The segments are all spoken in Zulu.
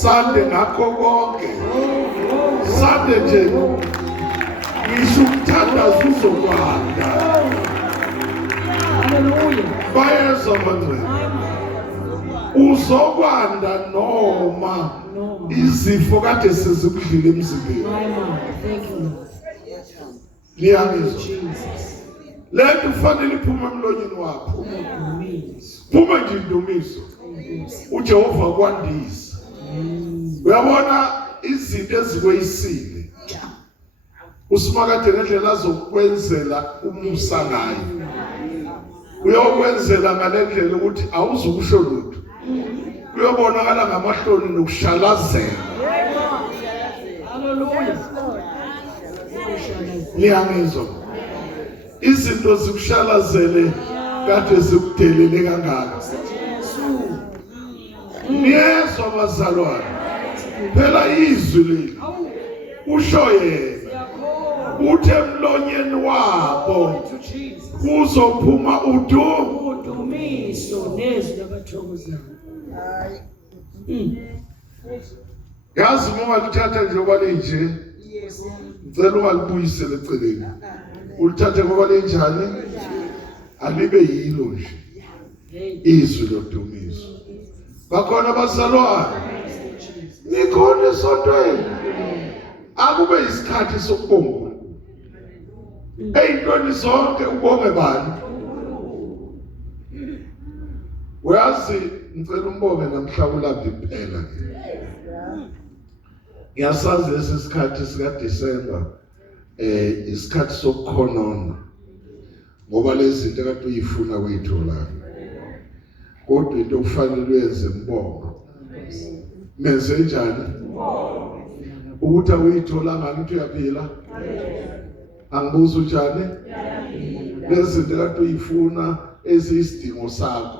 Sande ngakho konke. Sande nje. Ngisho ukuthandaza uzokwanda. Hallelujah. Bayezwa manje. Uzokwanda noma izifo kade sizikudlile emzimbeni. Thank you. Liyangizwa. Jesus. Lethu kufanele iphume emlonyeni wakho. Phuma nje indumiso. uJehova kwandisa. Uyabona izinto ezikweyisile. Usimakade ngendlela azokwenzela umusa ngayo. Uyokwenzela ngalendlela ukuthi awuzukusho lutho. Uyobonakala ngamahloni nokushalazela. Hallelujah. Liyangizwa. Izinto zikushalazele kade zikudelele kangaka. Niyezwa bazalwane. Phela izwi leli. Usho yena. Uthe emlonyeni wabo kuzophuma udumiso nezwi labathokozayo. Yazi uma lithatha nje kwalenje. Ngicela ungalibuyisele eceleni. Ulithathe ngoba lenjani? Alibe yilo nje. Izwi lodumiso. Bakhona bazalwane. Nikhona esontweni. Akube isikhathi sokubonga. Eyintoni zonke ubonge bani? Uyazi ngicela umbonge namhlawulaphi phela. Ngiyasazi lesi sikhathi sika December isikhathi sokukhonona. Ngoba lezi zinto kade uyifuna kuyithola. Kodwa into kufanele uyenze imbongo. Menze njani? Ukuthi awuyithola ngathi uyaphila. Angibuza njani? Lezi zinto kade uyifuna eziyisidingo sakho.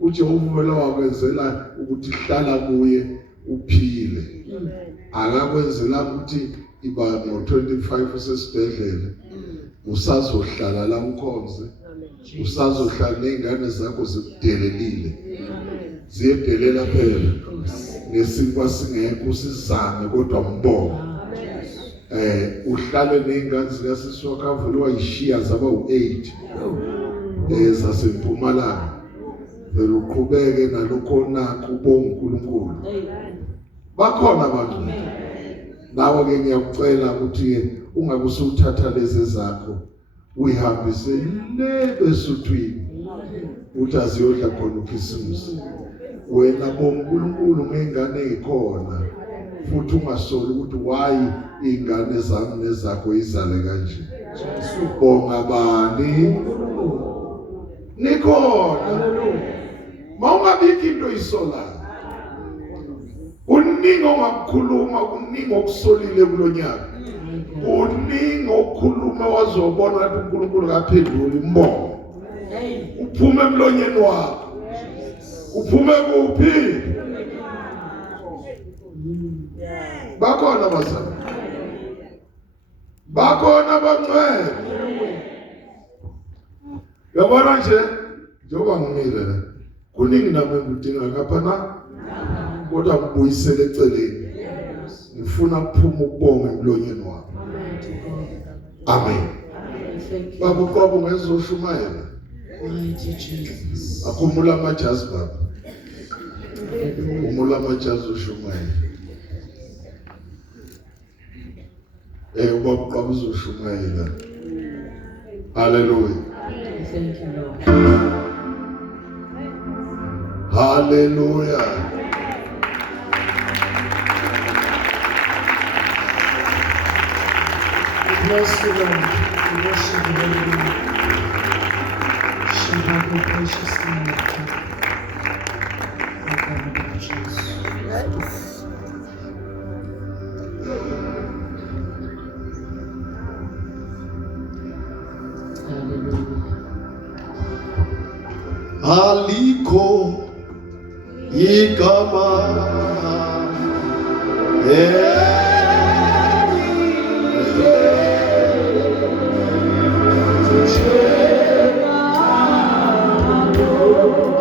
uJehova wena wakwenzela ukuthi hlala kuye uphile. Akakwenzela ukuthi iba ngo-25 usesibhedlela. Usazohlala la ukhonze. Usazohlala nezingane zakho zikudelelile. Ziyedelela phela. Ngesikwa singekho usizame kodwa umbongo. Uhlale nezingane zikasisi kavuliwa ishiya zaba u8. Zasempumalanga. Vele uqhubeke nalokho nakho ubonga uNkulunkulu. Bakhona abantu. Nawe ke ngiyakucela ukuthi ungakusuthatha lezi zakho uyihambise le besuthwini. Uthi aziyodla khona uKhisimusi. Wena bonga uNkulunkulu ngengane ezikhona. Futhi ungasoli ukuthi why ingane zami nezakho izale kanje. Bonga bani? Nikhona. Mawungabiki into isolayo. Uningi ongakukhuluma, uningi okusolile kulonyaka. Uningi okukhuluma wazobona ukuthi uNkulunkulu kaphendula imbongo. Uphume emlonyeni wakho. Uphume kuphi? Bakhona bazalwane. Bakhona bangcwele. Yabona nje njengoba ngimile la. Kuningi nami ngidinga ngapha na. Kodwa ngibuyisele eceleni. Ngifuna ukuphuma ukubonga emlonyeni wakho. Amen. Baba qobo ngezoshumayela. Akhumbula amajazi baba. Akhumbula amajazi oshumayela. Ubaba qobo uzoshumayela. Hallelujah. Thank you, Lord. Hallelujah. Bless you, Lord. We worship you, Lord. Shabbat your precious name, Lord. Jesus. Aliko igama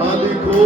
aliko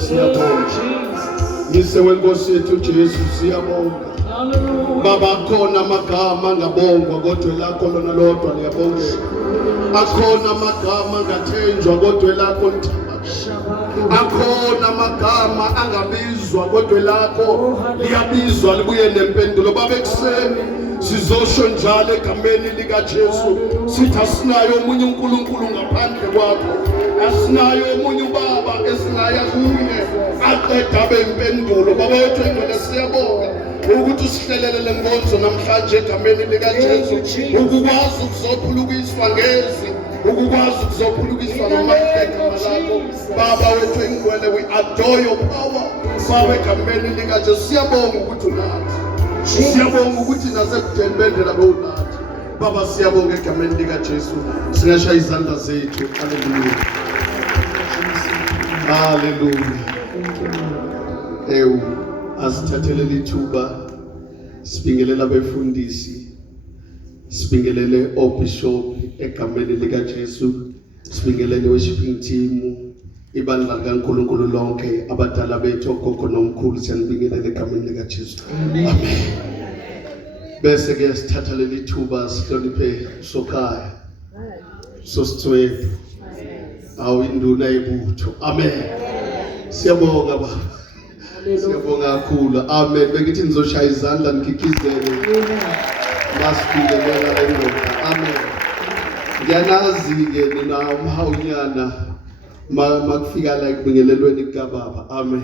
siyabonga. Yise wenkosi yethu Jesu siyabonga. Baba akhona amagama angabongwa kodwa lakho lona lodwa liyabongeka. Akhona amagama angathenjwa kodwa lakho lithambakele. Akhona amagama angabizwa kodwa lakho liyabizwa libuye nempendulo. Baba ekuseni sizosho njalo egameni lika Jesu sithi asinayo omunye uNkulunkulu ngaphandle kwakho. Asinayo omunye ubaba esingaya kuye aqeda bempendulo. Baba wethu engcwele siyabonga ukuthi usihlelele lenkonzo namhlanje egameni lika Jesu ukukwazi ukuzophulukiswa ngezi ukukwazi ukuzophulukiswa ngamahlelo lakho. Baba wethu engcwele we adore your power. Baba egameni lika Jesu siyabonga ukuthi unathi. Siyabonga ukuthi nasebudembendela bewunathi. Baba siyabonga egameni lika Jesu singashaya izandla zethu. Hallelujah. Hallelujah. Asithathele lithuba sibingelela abefundisi, sibingelele obishop egameni lika Jesu, sibingelele worshiping team, ibandla likaNkulunkulu lonke, abadala bethu ogogo nomkhulu siyanibingelela egameni lika Jesu. Amen. Bese ke sithatha leli thuba sihloniphe uSokhaya. Sosithwethu. Awinduna yebutho. Amen. Siyabonga baba. Siyabonga kakhulu. Amen. Bengithi nizoshaya izandla nikikizele. Masibingelela lendoda. Amen. Ngiyanazi ke nina umhawunyana makufika la ekubingelelweni kukaBaba. Amen.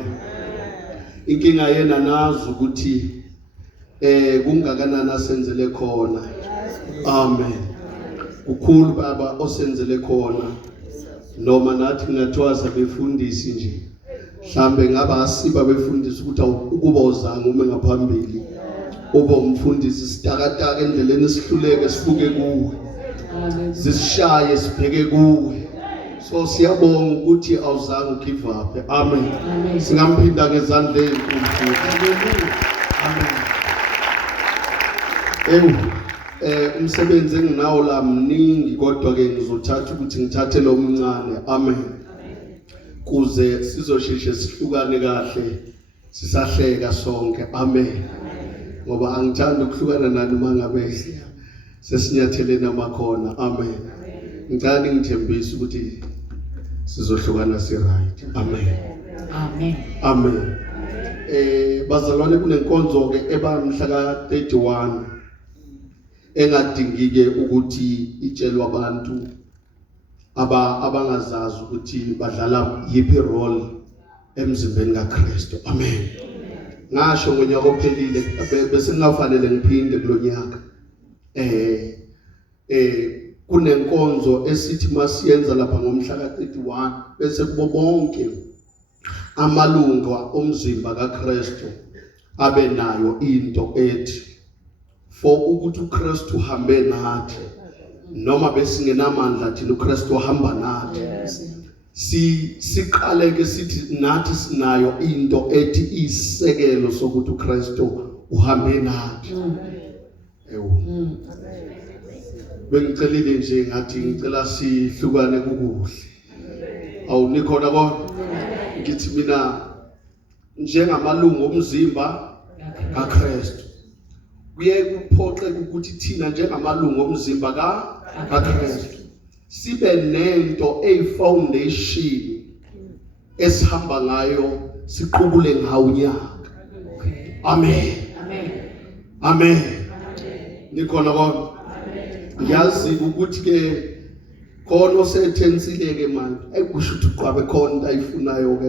Inkinga yena nazi ukuthi kungakanani asenzele khona. Amen. Ukhulu baba osenzele khona. Noma nathi ngingathwaza befundisi nje. Mhlambe ngaba asiba befundisi ukuthi ukuba uzanga ume ngaphambili. Uba umfundisi sitakataka endleleni sihluleke sibuke kuwe. Sishaye sibheke kuwe. So siyabonga ukuthi awuzange give up. Amen. Singamphinda ngezandleni uNkulunkulu. Amen. Umsebenzi enginawo la mningi kodwa ke ngizothatha ukuthi ngithathe lo mncane. Amen. Kuze sizosheshe sihlukane kahle sisahleka sonke. Amen. Ngoba angithandi ukuhlukana nani mangabe sesinyathelena amakhona. Amen. Ngicela ngithembise ukuthi sizohlukana si-right. Amen. Amen. Amen. Bazalwane kunenkonzo ke ebamhla ka 31 engadingike ukuthi itshelwe abantu abangazazi ukuthi badlala yiphi role emzimbeni kaKristu. Amen. Ngasho ngonyaka ophelile bese ngingafanele ngiphinde kulonyaka. Kunenkonzo esithi masiyenza lapha ngomhla ka 31 bese kubo bonke amalunga omzimba kaKristu abe nayo into ethi for ukuthi uKristu uhambe nathi noma besingenamandla thina uKristu uhamba nathi. Siqale ke sithi nathi sinayo into ethi isekelo sokuthi uKristu uhambe nathi. Bengicelile nje ngathi ngicela sihlukane kukuhle. Awunikhona kodwa ngithi mina njengamalungu omzimba kaKristu kuye kuphoxe ukuthi thina njengamalungu omzimba kaKristu sibe nento eyifoundation esihamba ngayo siqubule ngawo unyaka. Amen. Amen. Nikhona kodwa ngiyazi ukuthi ke khona osethensile ke manje ayikusho ukuthi uqhabe khona ayifunayo ke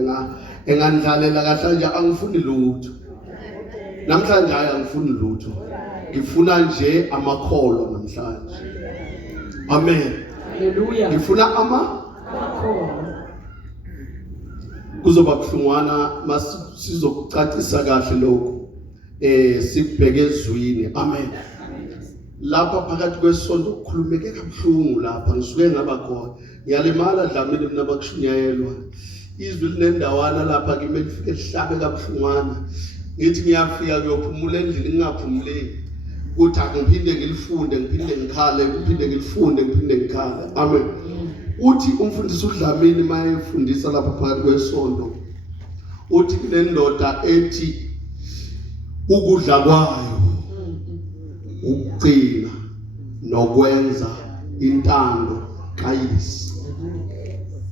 engandlalela kahle nje angifuni lutho namhlanje angifuni lutho ngifuna nje amakholo namhlanje. Amen. Hallelujah. Ngifuna amakholo. Kuzoba kuhlungwana masizokucacisa kahle lokho sikubheke ezwini. Amen. Lapha phakathi kwesonto ukukhulumeke kabuhlungu lapha ngisuke ngaba khona ngiyalimala dlamini mina bakushunyayelwa izwi linendawana lapha kimi lifike lihlabe kabuhlungwana ngithi ngiyafika kuyophumula endlini ngingaphumuleki ukuthi angiphinde ngilifunde ngiphinde ngikhale ngiphinde ngilifunde ngiphinde ngikhale. Amen. Uthi umfundisi uDlamini mayefundisa lapha phakathi kwesonto uthi le ndoda ethi ukudla kwayo ukugcina nokwenza intando kayise.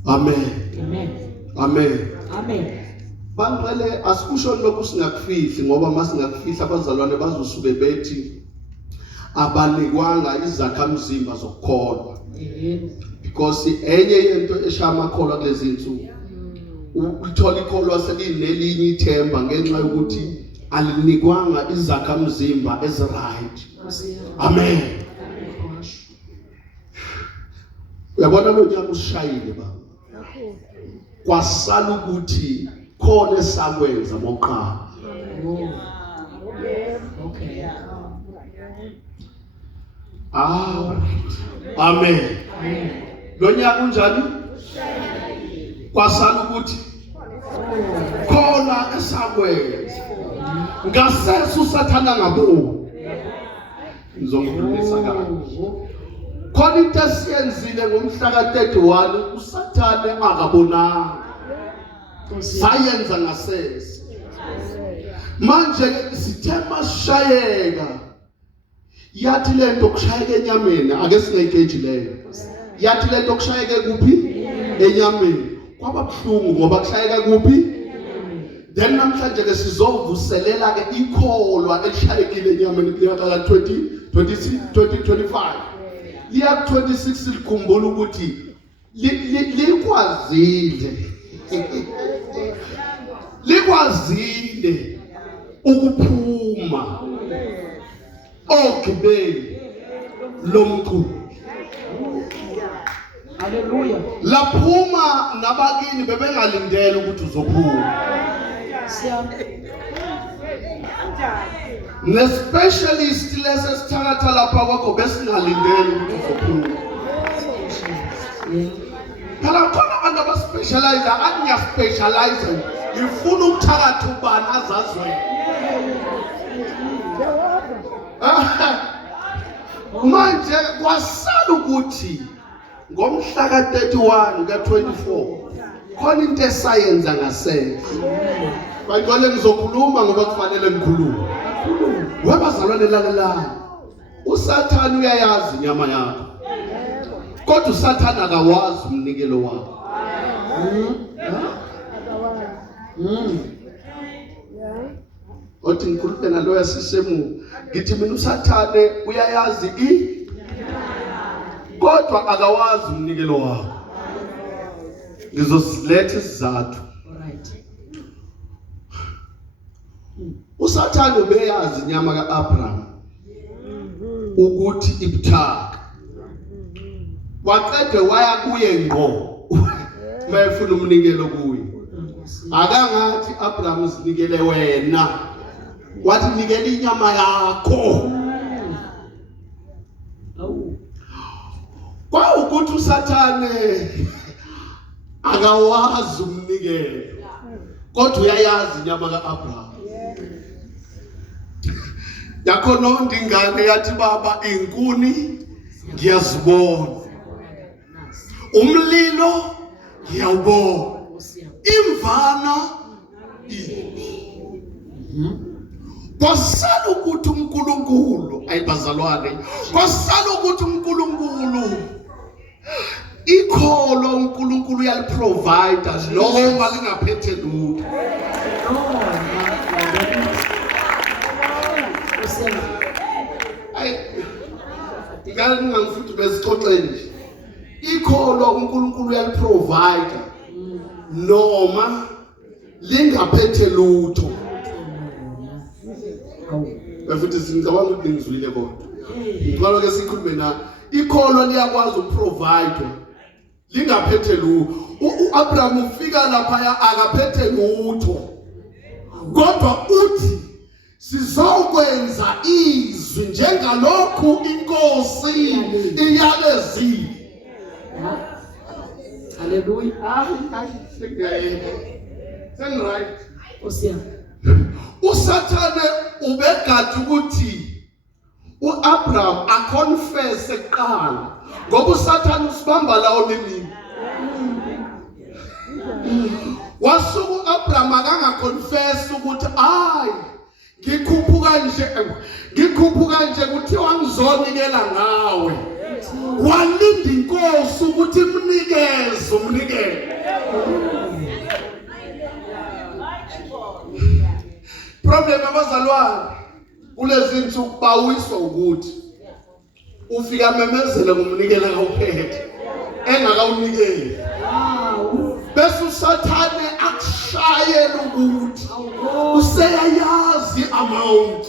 Amen. Amen. Amen. Amen. Bangcwele asikusho lokhu singakufihli ngoba masingakufihla abazalwane bazosuke bethi abanikwanga izakhamzimba zokukholwa. Because enye yento eshaya amakholwa kulezi insuku uthola ikholwa selinelinye ithemba ngenxa yokuthi alinikwanga izakhamzimba eziright. Amen. Uyabona lo nyaka ushayile baba. Kwasala ukuthi khona esakwenza moqala. Okay. Amen. Lo nyaka unjani? Kwasala ukuthi khona esakwenza. Ngasese usathana ngabo. Ngizongibonisa kanje. Khona into esiyenzile ngomhla ka-31 usathane akabonanga. Sayenza ngasese. Manje sithema sishayeka. Yathi lento kushayeka enyameni ake singekeji leyo. Yathi lento kushayeka kuphi? Enyameni. Kwaba buhlungu ngoba kushayeka kuphi? Then namhlanje ke sizovuselela ke ikholwa elishayekile enyameni kunyaka ka 2025. Liya 26 likhumbula ukuthi likwazile ukuphuma ogibeni lomqulu. Hallelujah. Laphuma nabakini bebengalindele ukuthi uzophuma. Nespecialist lese sithatha lapha kwakho besingalindele ukuthi uzophuma. Phela khona abantu abaspecialize anya specialize ifuna ukuthakatha ubani azazwe. Manje kwasala ukuthi ngomhla ka 31 ka 24 khona into esayenza ngasese. Bangcwele ngizokhuluma ngoba kufanele ngikhulume. Webazalwane lalelani. Usathane uyayazi inyama yakho. Kodwa usathane akawazi umnikelo wakho. Othi ngikhulume nalo yasisemu ngithi mina usathane uyayazi kodwa akawazi umnikelo wakho. Ngizosiletha isizathu. Usathane ubeyazi inyama kaAbraham ukuthi ibuthaka. Waqede waya kuye ngqo. Mayefuna umnikelo kuye. Akangathi Abraham sinikele wena. Wathi nikele inyama yakho. Kwa ukuthi usathane akawazi umnikelo. Kodwa uyayazi inyama kaAbraham. Yakhona ndingane yathi baba inkuni ngiyazibona. Umlilo ngiyawubona. Imvana kwasala ukuthi uNkulunkulu ayibazalwane. Kwasala ukuthi uNkulunkulu ikholo uNkulunkulu uyaliprovide noma lingaphethe lutho. Ngale ngingafuthi besixoxeni. Ikholo uNkulunkulu uyaliprovide noma lingaphethe lutho. Bafuthi singicabanga ukuthi ngizwile kodwa. Ngicela ke sikhulume na ikholo liyakwazi ukuprovide lingaphethe lutho. uAbraham ufika lapha akaphethe lutho. Kodwa uthi sizokwenza izwi njengalokhu inkosi iyalezile. Hallelujah. Right. Osia. Usathane ubegade ukuthi uAbraham aconfess eqala ngoba usathane usibamba lawo nemini. wasuku Abraham akangaconfess ukuthi ngikhuphuka nje kuthiwa ngizonikela ngawe. Walinda inkosi ukuthi imnikeze umnikelo. Problem abazalwane kulezi insuku bawiswa ukuthi ufika memezela ngumnikela awuphethe engakawunikeli. Bese usathane akushayela ukuthi useyayazi amount.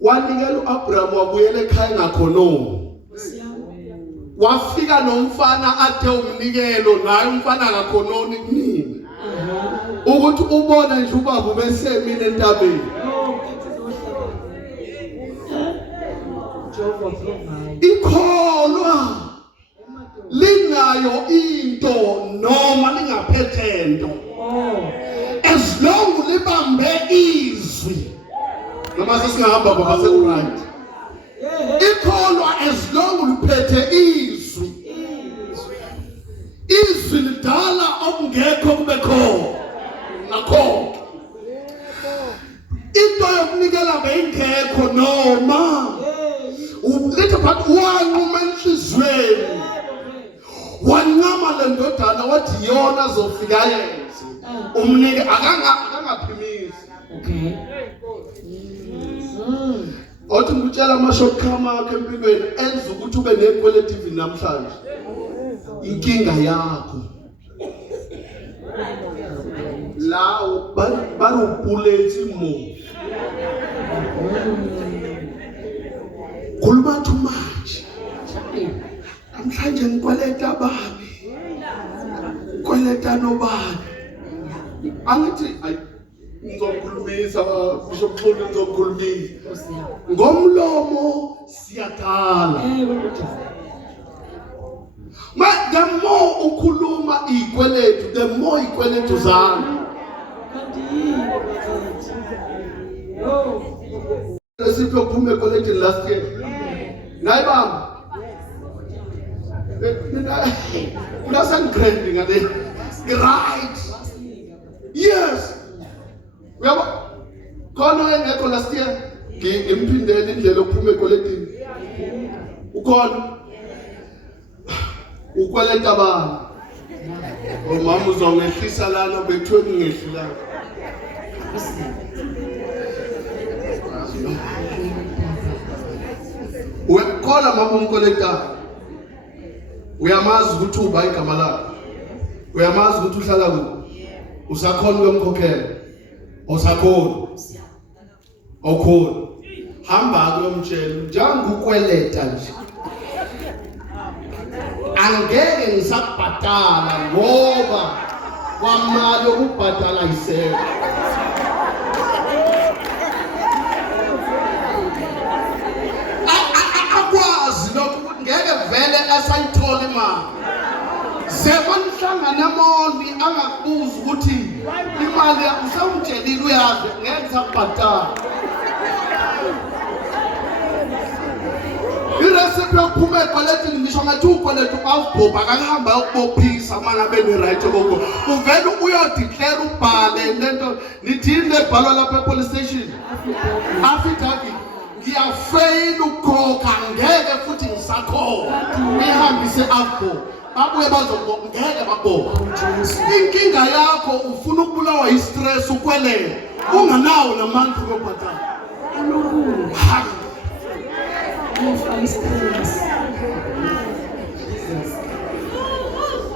Wanikela uAbraham wabuyela ekhaya ngakhona. Wafika nomfana athe umnikelo naye umfana akakhononi kunini. Ukuthi ubona nje ubaba besemini entabeni. Ikholwa linayo into noma lingaphethe into. As long libambe izwi. Noma sesingahamba baba seku-right. Ikholwa as long liphethe izwi. Izwi lidala okungekho kube khona. Nakho into yokunikela beyingekho noma ulethe but wanquma enhlizweni. Wancama le ndodana wathi yona zofika yenze. Umnike akangaphimisi. Okay. Othi ngutshela ama-shortcome akhe empilweni enza ukuthi ube nekweleti even namhlanje. Inkinga yakho. Lawo barubuleti mo. Khuluma too much. Namhlanje ngikweleta babi. Kweleta nobani. Angithi ngizokhulumisa Bishop Xoli ngizokhulumisa. Ngomlomo siyakhala. The more ukhuluma ikweletu, the more ikweletu zami. Resipho kuphume collecting last year. Nayi bamba. Mina grinding ade. Right. Yes. Uyabo? Khona engekho last year. Ngimpindele indlela okuphume collecting. Ukhona ukweleta abantu. Omama uzongehlisa lana bethu ngehlila. Uyakhola mama umkoleta. Uyamazi ukuthi uba igama lakho. Uyamazi ukuthi uhlala kuphi. Usakhona ukumkhokhela. Usakhona. Awukhona. Hamba kuyomtshela njanga ukweleta nje. Angeke ngisabhatala ngoba kwamali ukubhatala iseko. Akwazi lokho ngeke vele asayithola imali. Sekwanihlangana namondi angakubuza ukuthi imali usamtshelile uyazi ngeke ngisabhatala. Irecipe yokuphuma equality ngisho ngathi ukweleta awubhobha akahamba ukubophisa mangabe ni right lokho. Uvela uyodeclare ubhale lento nithini lebhalwa lapha epolice station. Affidavit. Ngiyafail ukukhokha ngeke futhi ngisakhona. Ngihambise apho. Babuye bazobona ngeke babona. Inkinga yakho ufuna ukubulawa istress ukweleta. Unganawo namandla okubhatala.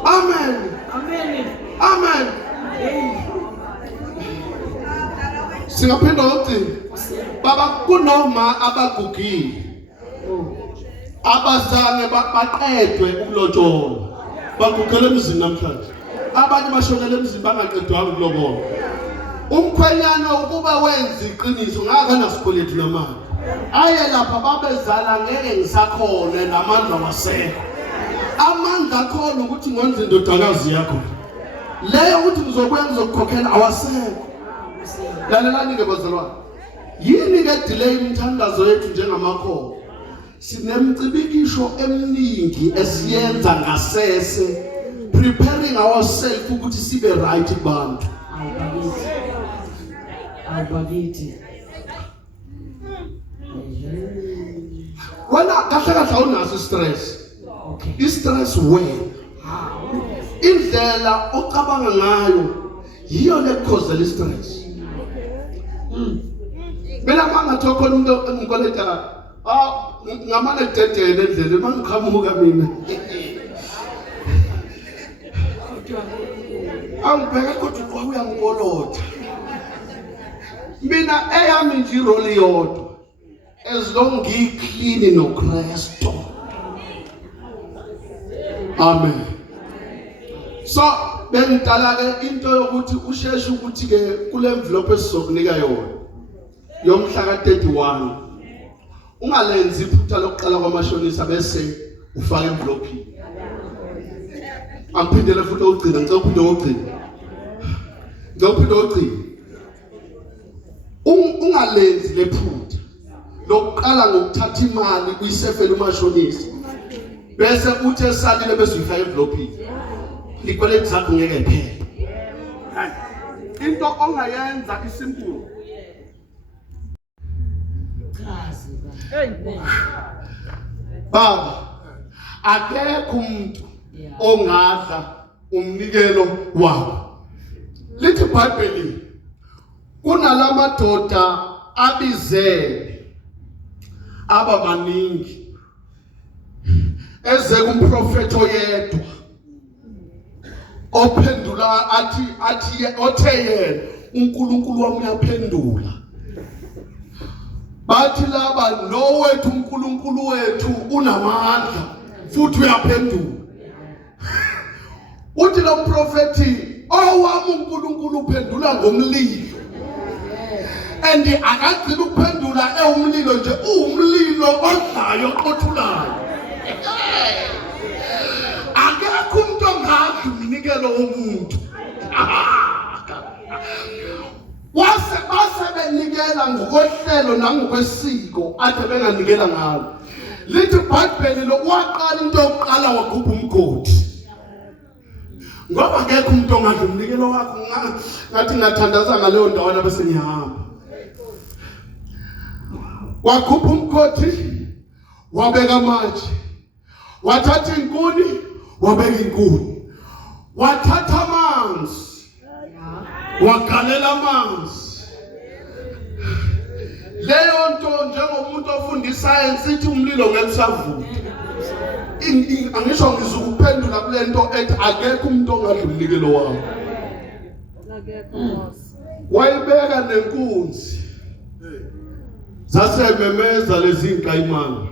Amen. Amen. Amen. Singaphinda ukuthi baba kunoma abagugile abazange baqedwe ukulotsholwa bagugele emzini namhlanje. Abanye bashonele emzini bangaqedwanga ukulobola. Umkhwenyana ukuba wenza iqiniso ngakanasikholethi namanje. Aye lapha babezala ngeke ngisakhona namandla wasekho. Amandla akhona ukuthi ngonze indodakazi yakho. Leyo ukuthi ngizokwenza ukukhokhela awasekho. lalelani ke bazalwane, yini ke delay imithandazo yethu njengamakho? Sinemcibikisho eminingi esiyenza ngasese, preparing ourselves ukuthi sibe right kubantu. Awubakithi. Wena kahle kahle unaso stress. Okay. I-stress wena. Indlela ocabanga ngayo yiyo le cause le stress. Mina mangathi khona umuntu engikoleta ngamane dedele endleleni mangiqhamuka mina. Angibheka kodwa kwa uyangikolotha. Mina eyami nje role yodwa. As long ngiclean no Kristo. Amen. So bengidala ke into yokuthi usheshe ukuthi ke kule envelope esizokunika yona yomhla ka31 ungalenzi iphutha lokuqala kwamashonisa bese ufaka envelope. Angiphindele futhi ugcina ngicela ugcina ungalenzi lephutha lokuqala ngokuthatha imali kuyisefela umashonisa bese uthi esalile bese uyifaka envelope. Likwele zakho ngeke phela. Into ongayenza isimple. Baba, akekho umuntu ongadla umnikelo wakho. Lithi iBhayibheli kunalamadoda abizele abamaningi eze kumprofeti oyedwa ophendula athi othe yena uNkulunkulu wami uyaphendula. Bathi laba no wethu uNkulunkulu wethu unamandla futhi uyaphendula. Uthi lo mprofeti owami uNkulunkulu uphendula ngomlilo. And akagcina ukuphendula ewumlilo nje uwumlilo odlayo oqothulayo. Akekho umuntu ongadla umnikelo womuntu. Wase benikela ngokohlelo nangokwesiko ade benganikela ngalo. Lithi iBhayibheli lo waqala into yokuqala wagubha umgodi. Ngoba akekho umuntu ongadla umnikelo wakho ngathi ngathandaza ngaleyo ndawana bese ngiyahamba. Wagubha umgodi wabeka amatshe. Wathatha inkuni wabeka inkuni. Wathatha amanzi wagalela amanzi. Leyo nto njengomuntu ofunda science ithi umlilo ngeke savuka. Angisho ngizukuphendula kule nto ethi akekho umuntu ongadla umnikelo wakho. Wayibeka nenkunzi. Zasememeza lezi inqayimana.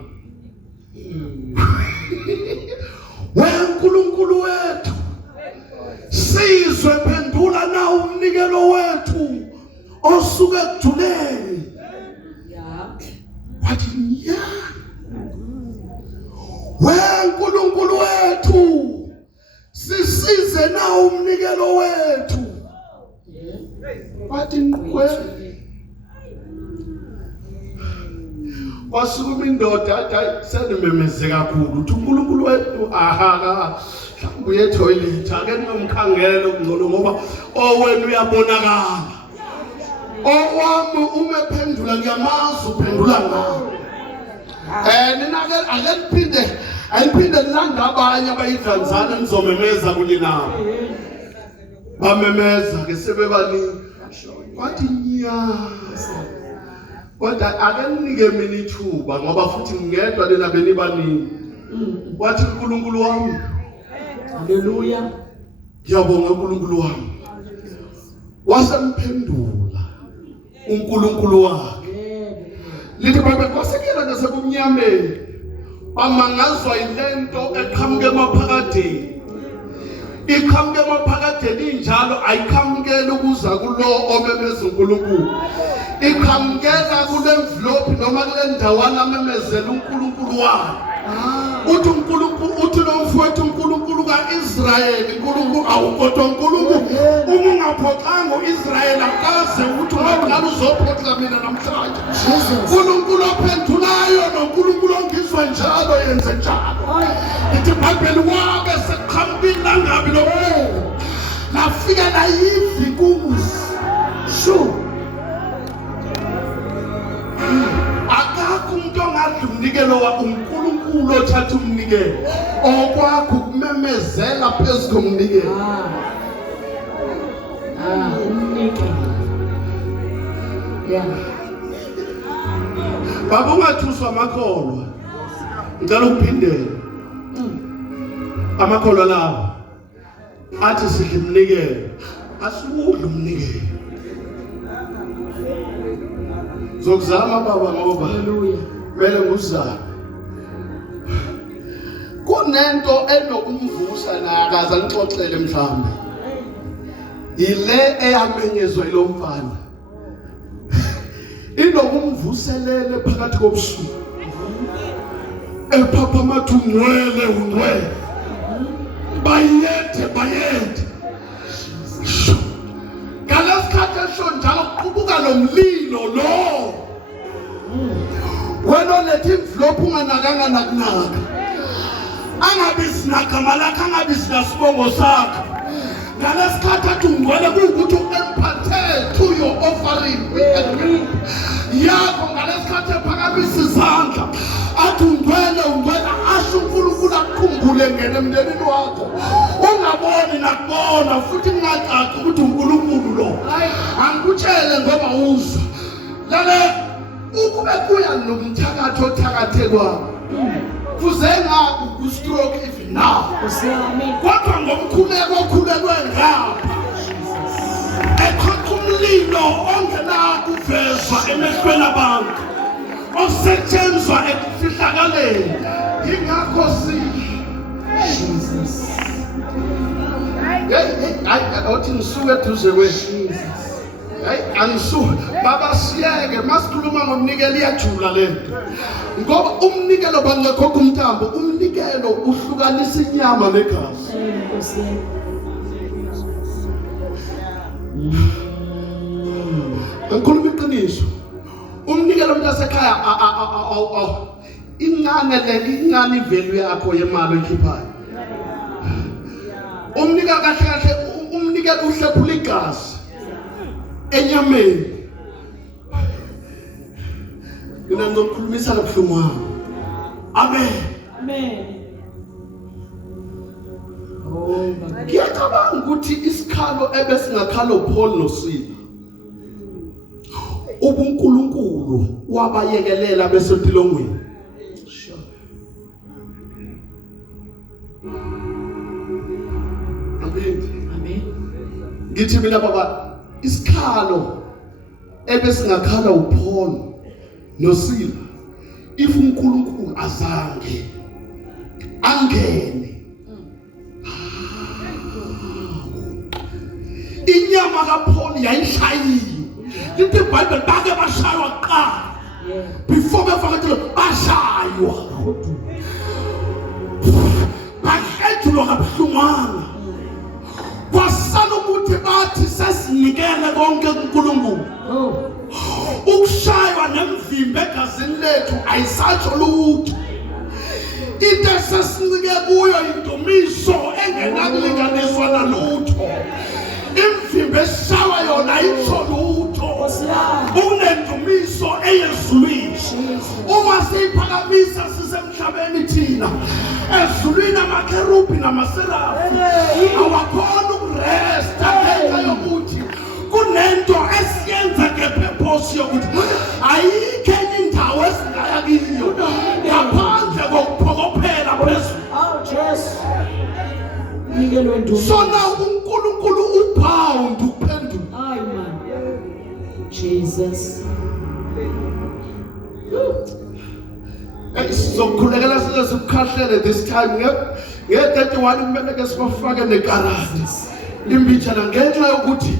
WeNkulunkulu wethu sizwe phendula na umnikelo wethu osuke ekujuleni. Wathi ya WeNkulunkulu wethu sisize na umnikelo wethu. Wathi nkwe wasukuma indoda athi senimemeze kakhulu uthi uNkulunkulu wethu ahaka mhlawumbe uye toilet ake ninomkhangela okungcono ngoba owenu uyabonakala. Owami umephendula ngiyamazi uphendula ngawo. Nina ake ayiphinde landa abanye abayidlanzana nizomemeza kuni nabo. Bamemeza ke sebebaningi. Wathi nyasa. Kodwa ake ninike mina ithuba ngoba futhi ngedwa lena benibaningi. Wathi uNkulunkulu wami. Haleluya. Ngiyabonga uNkulunkulu wami. Wasemphendula uNkulunkulu wakhe. Lithi babe kwasekela nasebumnyameni. Bamangazwa ilento eqhamuke emaphakadeni. Iqhamuke emaphakadeni injalo ayiqhamukela ukuza kulo omemeza uNkulunkulu. Iqhamukela kule envelope noma kule ndawana amemezela uNkulunkulu wakhe. Uthi uNkulunkulu uthi lo mfowethu uNkulunkulu kaIsrael Israyeli uNkulunkulu awukodwa uNkulunkulu uma ungaphoxanga uIsrayeli akaze ukuthi ungaqala uzoproclamela namhlanje uNkulunkulu ophendulayo noNkulunkulu ongizwe njalo yenze njalo ithi iBhayibheli wabe seqhambile langabi lomuntu lafika la yivi kumuzi sho akakho umuntu ongadla umnikelo wa uNkulunkulu othatha umnikelo okwakho kumemezela phezu komnikelo umnikelo yeah baba ungathuswa amakholwa ngicela ukuphindela amakholwa lawo athi sidle umnikelo asiwudle umnikelo zokuzama baba ngoba haleluya mele nguzame kunento enokumvusa na akaza ngixoxele mhlawumbe ile eyamenyezwe lo mfana inokumvuselele phakathi kobusuku ephapha amathu ungcwele bayethe ngalesikhathi esho njalo kuqubuka nomlilo lo wena olethe imvlophu unganakanga nakunaka angabi sinagama lakhe angabi sinasibongo sakho ngalesikhathi athi ungcwele kuyukuthi u-empathe to your offering yakho ngalesikhathi ephakamisa izandla athi ungcwele asho uNkulunkulu akukhumbule ngene emndenini wakho ungaboni nakubona futhi kungacaci ukuthi uNkulunkulu lo angikutshele ngoba uzwa lale ukube kuya nomthakatho othakathe kwakho kuze ngaku-stroke even now kodwa ngomkhuleko okhulelwe ngapha ekhokha umlilo ongenakuvezwa emehlweni abantu osetshenzwa ekufihlakaleni yingakho Jesus othi ngisuke eduze Jesus angisuke baba siyeke masikhuluma ngomnikelo iyajula lento ngoba umnikelo bangekho kumthambo umnikelo uhlukanisa inyama negazi ngikhuluma iqiniso umnikelo mntasekhaya incane value yakho yemali oyikhiphayo umnikelo kahle kahle umnikelo uhlephula igazi enyameni mina ngokukhulumisa kabuhlungu wami amen ngiyacabanga ukuthi isikhalo ebesingakhala uPaul noSila ubuNkulunkulu wabayekelela besempilongweni amen ngithi mina baba isikhalo ebesingakhala uPaul noSila if uNkulunkulu azange angene inyama kaPaul yayishayiwe lithi iBhayibheli bake bashaywa kuqala before befakele bashaywa bahethulwa kabuhlungwana kwasala ukuthi bathi sesinikele konke kuNkulunkulu ukushaywa nemvimbo egazini lethu ayisatsho lutho into esesinike kuyo indumiso engenakulinganiswa nalutho imvimbo eshawa yona ayitsho lutho unendumiso eyezulwini uma siyiphakamisa sisemhlabeni thina ezulwini amakherubhi namaserafi awakhona ukuresta ngenxa yokuthi kunento esiyenza ngepurpose yokuthi ayikho enye indawo esingaya kiyo ngaphandle kokuphokophela phezulu sona uNkulunkulu uphound uphendula hayi man Jesus sizokhulekela sizokukhahlele this time nge-31 kumele ke sibafake nekarati imbitshana ngenxa yokuthi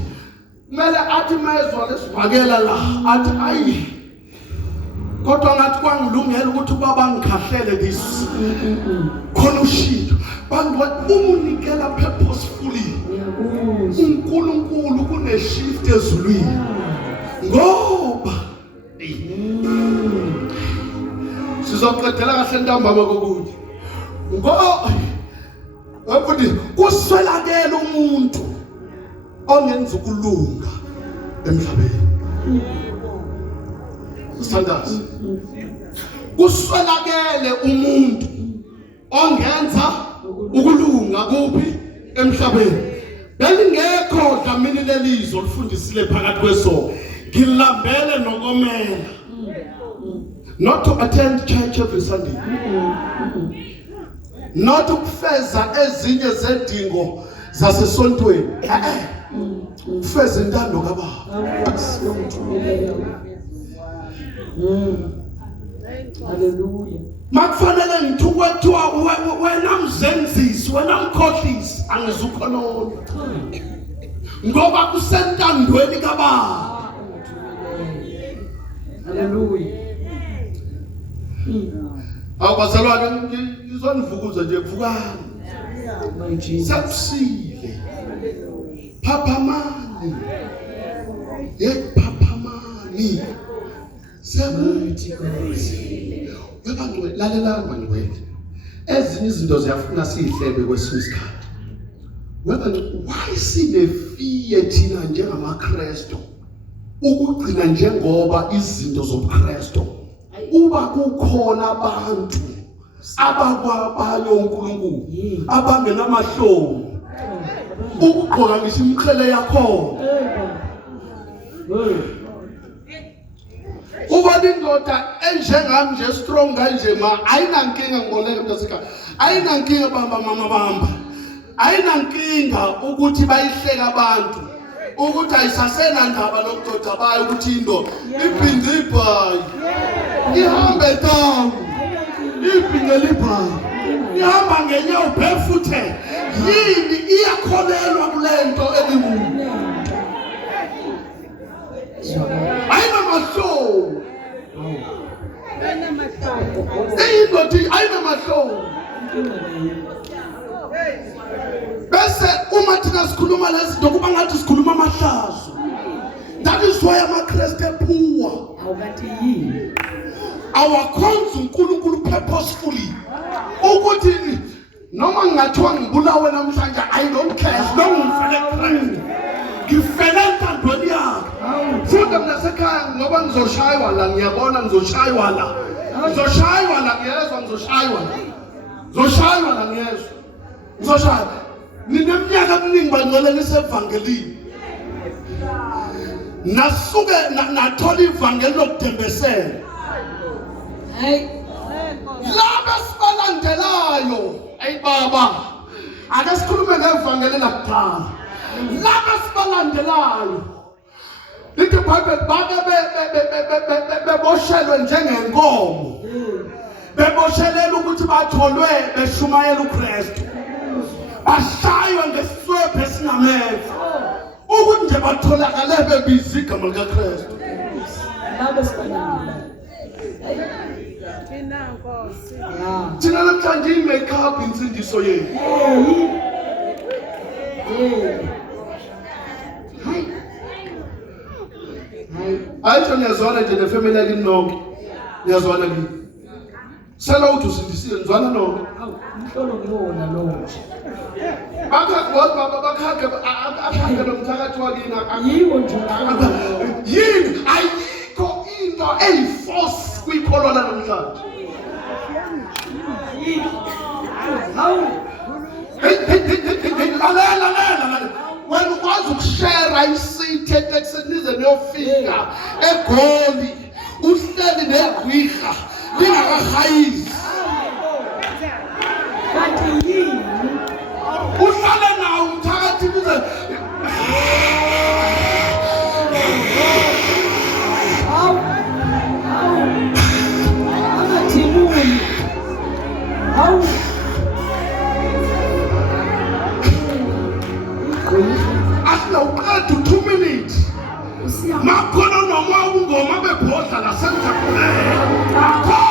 kumele athi mayezwa lesivakela la athi ayi kodwa ngathi kwangilungela ukuthi ubaba ngikhahlele this khona ushintsho bantu umunikela purposefully uNkulunkulu kune shift ezulwini ngoba sizoqedela kahle ntambama kokuthi ngoba kuswelakela umuntu ongenza ukulunga emhlabeni. Sithandaze. Kuswelakele umuntu ongenza ukulunga kuphi emhlabeni. Belingekho dlamini lelizwe olifundisile phakathi kwesonto. Ngilambele nokomela. Not to attend church every Sunday. Not ukufeza ezinye zedingo zasesontweni. Ufeza intando kaBaba. Hallelujah. Makufanele ngithukwa wena mzenzisi wena mkhohlisi angizukhonona. Ngoba kusentandweni kaBaba. Hallelujah. Awubazalwane ngizonivukuza nje vukani. Sapsile. Phaphamani. Phaphamani. Semuthi Nkosi. Yabangcwele lalela bangcwele. Ezinye izinto ziyafuna sihlebe kwesinye isikhathi. Why sinefear thina njengamaKristu? Ukugcina njengoba izinto zobuKristu uba kukhona abantu abakwabanye uNkulunkulu abangenamahloni ukugqoka ngisho imkhele yakho uba indoda enjengami nje strong kanje ma ayinankinga ngiboneke mntasekhaya ayinankinga bamba ayinankinga ukuthi bayihleka abantu ukuthi ayisasena ndaba nokudoda bayo ukuthi indo iphinde ibhayi ihambe down iphinde libhayi ihamba ngenyawo barefooted yini iyakholelwa kulento elimuntu ayina mahlobo ayina mahlobo bese uma thina sikhuluma lezi zinto kuba ngathi sikhuluma amahlazo. That is why amaKristu ephuwa. Awukathi yini? Awakhonza uNkulunkulu purposefully. Ukuthi noma ngingathiwa ngibulawe namhlanje I don't care as long ngifele Kristu. Ngifele entandweni yakhe. Futhi mnasekhaya ngoba ngizoshaywa la ngiyabona ngizoshaywa la. Ngizoshaywa la ngiyezwa ngizoshaywa la. Ngizoshaywa la ngiyezwa. Ngizoshaywa. Nineminyaka eminingi bangcwele nisevangelini. Nasuke nathola ivangeli lokudembesela. Hey. Laba sibalandelayo. Hey baba. Ake sikhulume ngevangeli lakudala. Laba sibalandelayo. Lithi iBhayibheli babe beboshelwe njengenkomo. Beboshelela ukuthi batholwe beshumayela uKristu. Bashaywa ngesiswebhu esinameva. Ukuthi nje batholakale bebiza igama likaKristu. Laba sibalandelayo. Thina namhlanje i-makeup insindiso yethu. Ayitho niyazwana nje nefamily yakini nonke. Niyazwana kini. Sela uthi usindisile nizwana nonke. Mhlolo ngiyona lo. Bakhake nomthakathi wakini. Yiwo nje. Yini ayikho into eyiforce kuyikholwa namhlanje. Lalela. Wena ukwazi ukushare isithi eTexas nize niyofika eGoli uhleli negwigha lingakahayizi. Kanti yini? Uhlale nawo umthakathi nize Amathimuni. Hawu. Asawuqeda 2 minutes. Makhona noma ungoma bebhodla la senjabulela. Akho.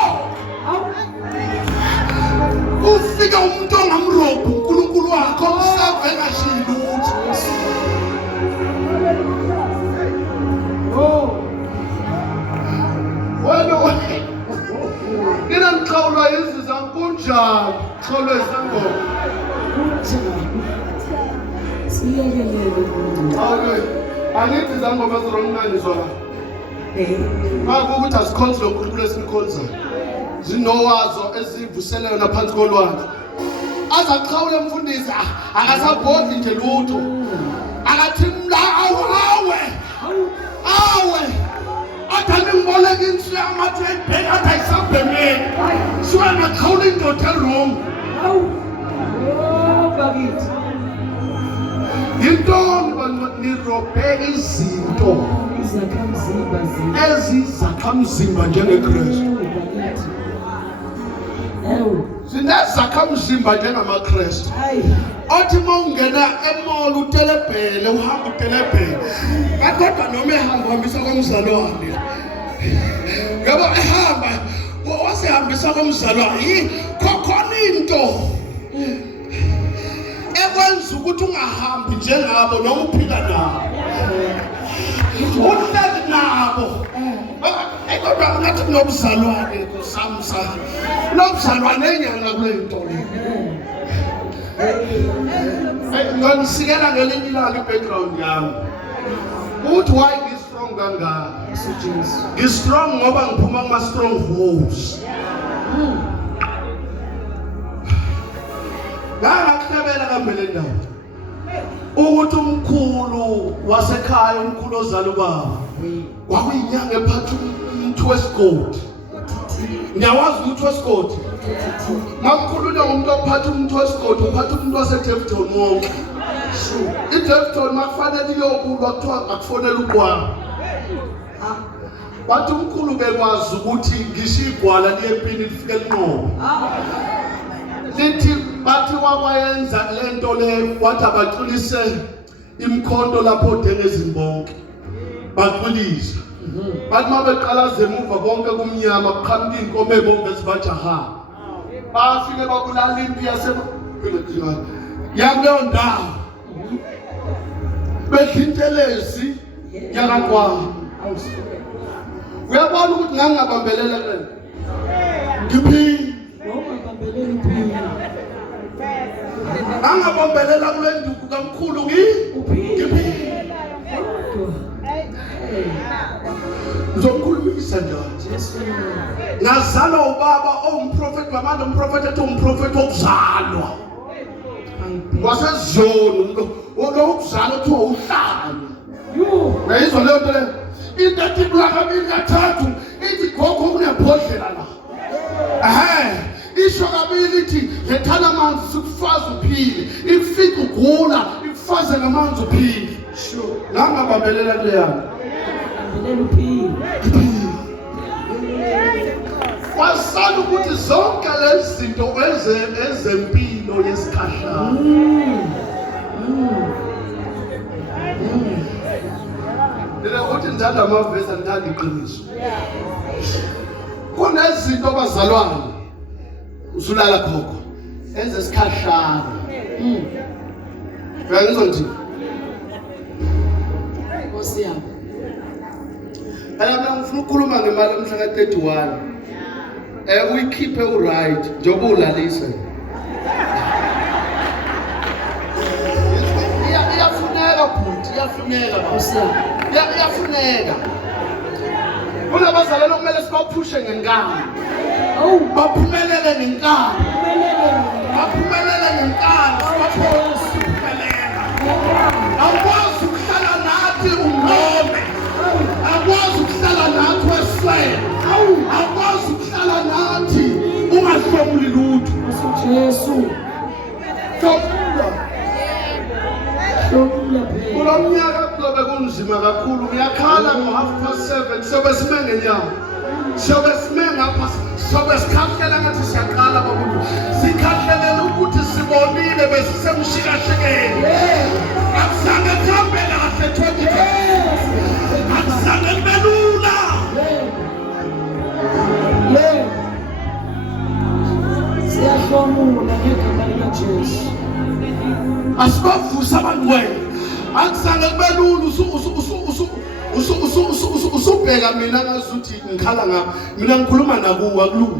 Ufika umuntu ongamrobhu Siyekelele. Okay. Angithi zangoma zirongani zona. Ukuthi asikhonze loNkulunkulu esimkhonzayo. Zinowazo ezivuseleyo naphansi kolwandle. Azaqhawule umfundisi akasabhodli nje lutho. Akathi mla awe. Athani ngiboleka insu yamathi ayibheka athi ayisabhemeni. Suka ngaqhawula indoda eRome. Bakithi. Yintoni nirobhe izinto ezizakhamzimba njengeKristu. Sinezakhamzimba njengamaKristu. Othi mawungena emall utelebhele uhamba utelebhele. Kodwa noma ehambisa komzalwane. Yabo ehamba wasehambisa komzalwane. Khona into ekwenza ukuthi ungahambi njengabo noma uphila nabo. Uhleli nabo. Kodwa ngathi kunobuzalwane kusamsa. Nobuzalwane enyanga kule nto le. Ngonisikela ngelinye ilanga i-background yami. Uthi why ngi-strong kangaka? Ngi-strong ngoba ngiphuma kuma-strongholds. Ngakuhlebela kamele ndawo ukuthi umkhulu wasekhaya umkhulu ozala ubaba kwakuyinyanga ephatha umuntu wesigodi. Ngiyawazi ukuthi wesigodi makukhulunywa ngomuntu ophatha umuntu wesigodi uphatha umuntu waseDevton wonke. iDevton makufanele iyokulwa kuthiwa akufonela ukwami. Bathi umkhulu bekwazi ukuthi ngisho igwala liyempini lifike linqobo. Lithi bathi wakwayenza lento le wathi abaxolise imkhonto lapho dengezimbonke baxolisa. Bathi mabeqalaze emuva bonke kumnyama kuqhamuka inkomo ebonke zibajaha. Bafike babulala impi yakuleyo ndawo. Bedlintelezi yakakwazi. Uyabona ukuthi ngangabambelela kule. Ngiphi angabambelela kule nduku kamkhulu ngiphi ngizokhulumisa njalo. Ngazalwa ubaba owumprofeti ngamanje umprofeti ethi umprofeti wokuzalwa wasezoni lo ukuzalwa kuthiwa uhlanya. Uyayizwa leyo nto leyo? Into ethi kulakabili kathathu ithi gogo kunebhodlela la. Isho kabili ithi yethana amanzi sikufaza uphile. Ifika ugula ikufaze ngamanzi uphile. Ngangabambelela kule yana. Wasala ukuthi zonke lezi zinto ezempilo yesikhashana. Ukuthi ngithanda amavesi ngithanda iqiniso. Kunezinto abazalwane usulala khokho enze isikhashana. Uyangizwa nje? Nkosi yami. Mina ngifuna ukukhuluma ngemali emhla ka-31. Uyikhiphe uright njengoba ulalisa. Iyafuneka bhuti, iyafuneka Nkosi yami. Iyafuneka. Kunabazalwane okumele sibaphushe ngenkani. Baphumelele ngenkani. Baphumelele ngenkani. Akwazi ukuhlala nathi ungome. Akwazi ukuhlala nathi weswele. Akwazi ukuhlala nathi ungahlomuli lutho. Jesu. Kulo mnyaka kuzobe kunzima kakhulu. Ngiyakhala ngo7:30 sobe sime ngenyama. Sobe sime ngapha sobe sikhahlela ngathi siyaqala babudu. Sikhahlelela ukuthi sibonile besisemshikashekeni. Akuzange kuhambe kahle 2020. Akuzange kube lula. Siyahlomula ngegama likaJesu. Asibavusa abantu wena. Akuzange kube lula usubheka mina ngazuthi ngikhala ngapha. Mina ngikhuluma nakuwe akulula.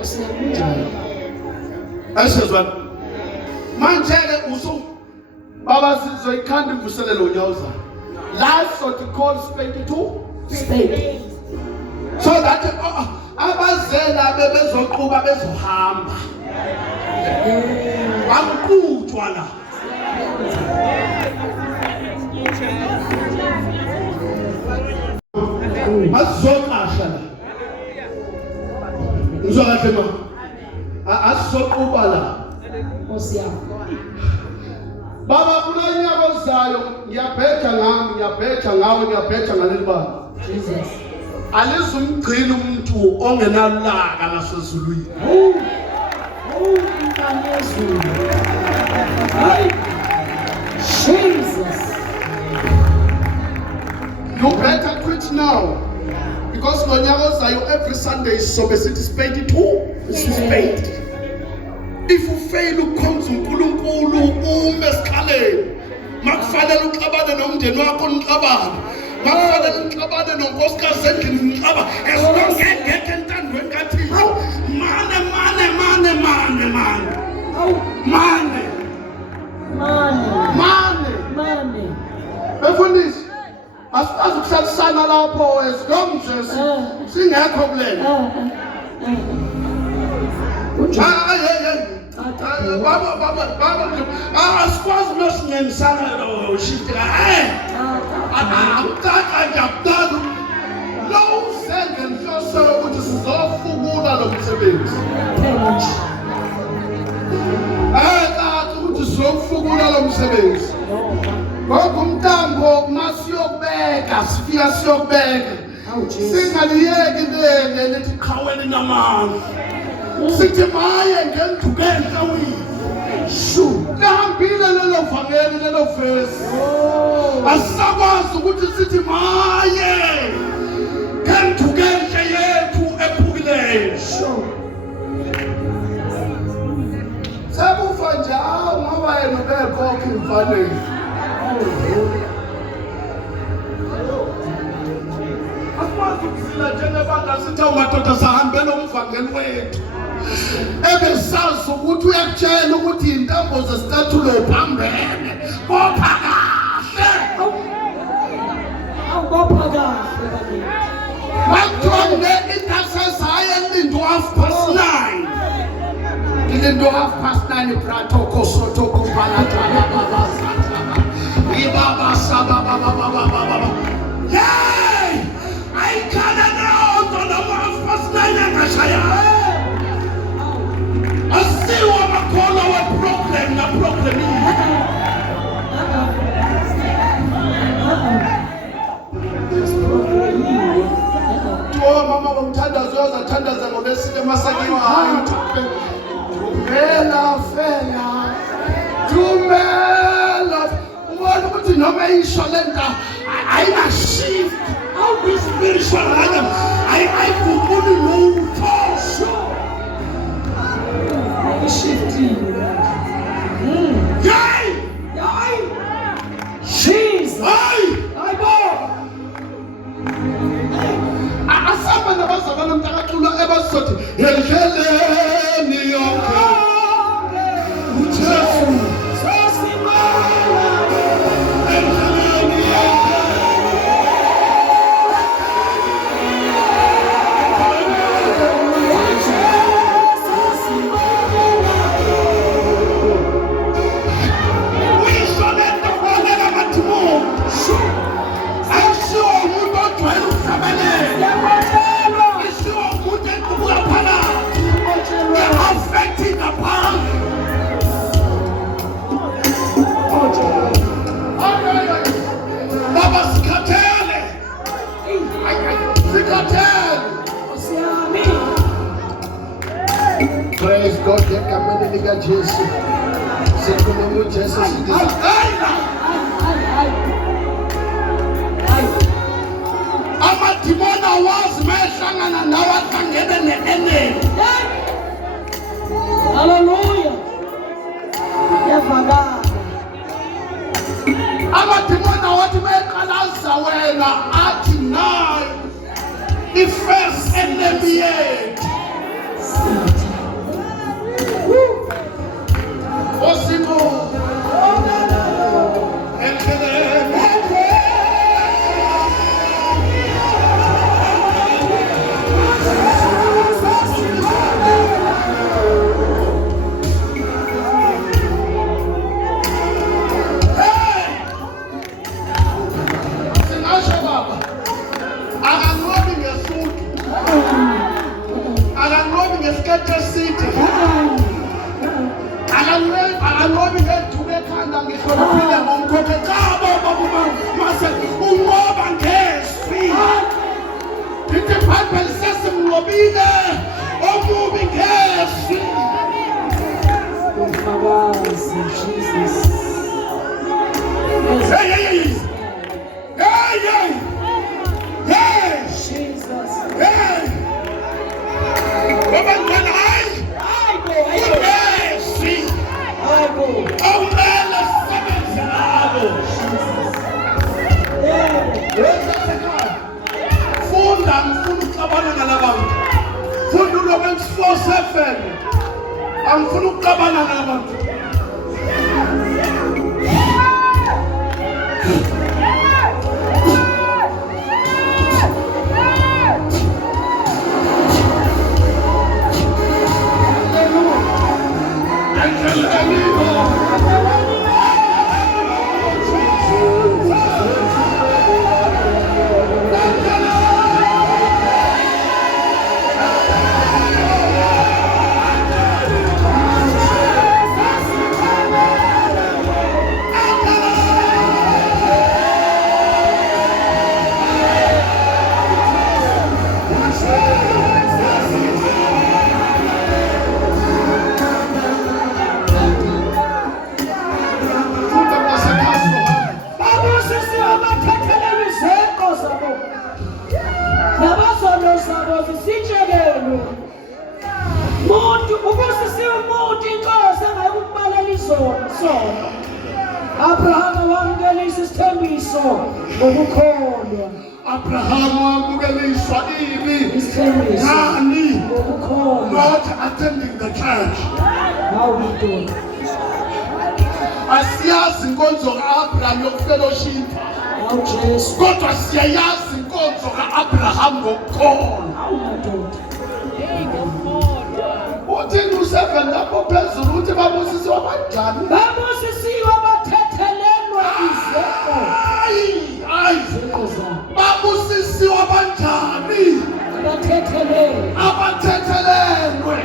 Osiyakujala. Ayisezwana. manje ke usu baba sizoyikhanda imvuselelo nyawuza. Life what we call spade to Spade. so that abazela bebezoquba bezohamba akuqutshwa la asizoqasha la uzwakahle ma asizoquba la Nkosi yami. baba kulanyaka ozayo ngiyabheja ngami ngiyabheja ngawe ngiyabheja ngaleli baba Jesus. alizumgcina umuntu ongenalaka lasezulwini Inkanezu. Hayi. Jesus. you better quit now because lonyaka ozayo every Sunday sobe sithi spade to spade. If you fail ukukhonza uNkulunkulu ume esikhaleni makufanele uxabane nomndeni wakho nixabane makufanele nixabane nonkosikazi endlini nixabane esingeke entandweni kaThixo mane befundisi asikazi ukuhlalisana lapho wesikomjesi singekho kulena baba asikwazi nosingenisana shift amtaka njabdalo lo usenge nhloso ukuthi sizofukula lo msebenzi kathi ukuthi sizofukula lo msebenzi ngoba umntambo masiyobeka sifika siyobeka singaliyeki lele lethi qhaweni namandla sithi maye ngendukela shu lihambile lelo vangeli lelo verse asakwazi ukuthi sithi maye ngendukela yethu ephukileyo sebufa nje ngoba yena bekhokha imfanelo akwazi ukuzila njengebanga sithi awumadoda sahambele umvangeli wethu ebesazi ukuthi uyakutshela ukuthi intambo zesicathulo phambene bopha kahle Awubopha kahle. wakuthiwa intercessor ayelindo 9:30 ilindo 9:30 pratoko sotoko palatala baba sata ibaba saba baba yey ayikhala nawo ntona 9:30 angashaya asiwa makhola we-problem na problem mama bomthandazo uyazathandaza ngolwesine masakiwa hayi thumela ubona ukuthi noma isho lenta ayina-shift awubi-spiritual kanye ayivukuli lutho asamba nabazalwane mntakacula ebazizothi endleleni yonke uJesu endleleni yonke praise God, egameni lika Jesu. Sikhuluma uJesu sidiza. Amadimoni awazi mayehlangana nawe ahlangene ne-enemy. Hallelujah. Yavakala. Amadimoni awathi mayeqalaza wena athi nayi i-first enemy yethu. Osipho uphile ngomkhokhe kabo baba mase unqoba ngezwi ithi Bible sesimnqobile omubi ngezwi ufakazi Jesus hey Jesus hey baba ngena hayi ngezwi awumele sebenze ngalo funda ngifuna ukuxabana nalabantu funda uRomans 4:7 angifuna ukuxabana nalabantu Abraham wamkelisa isithembiso ngokukholwa. Abraham wamukeliswa ini Isithembiso nani ngokukholwa. not attending the church. How we do? Asiyazi inkonzo kaAbraham yokufellowship How Jesus? kodwa siyayazi inkonzo kaAbraham ngokukholwa. How madoda? Uthi u7 lapho phezulu uthi babusisiwe abanjani? Babusisiwe abathethelelwa izeko. Hayi Izeko zabo. babusisiwe abanjani? Abathethelelwe.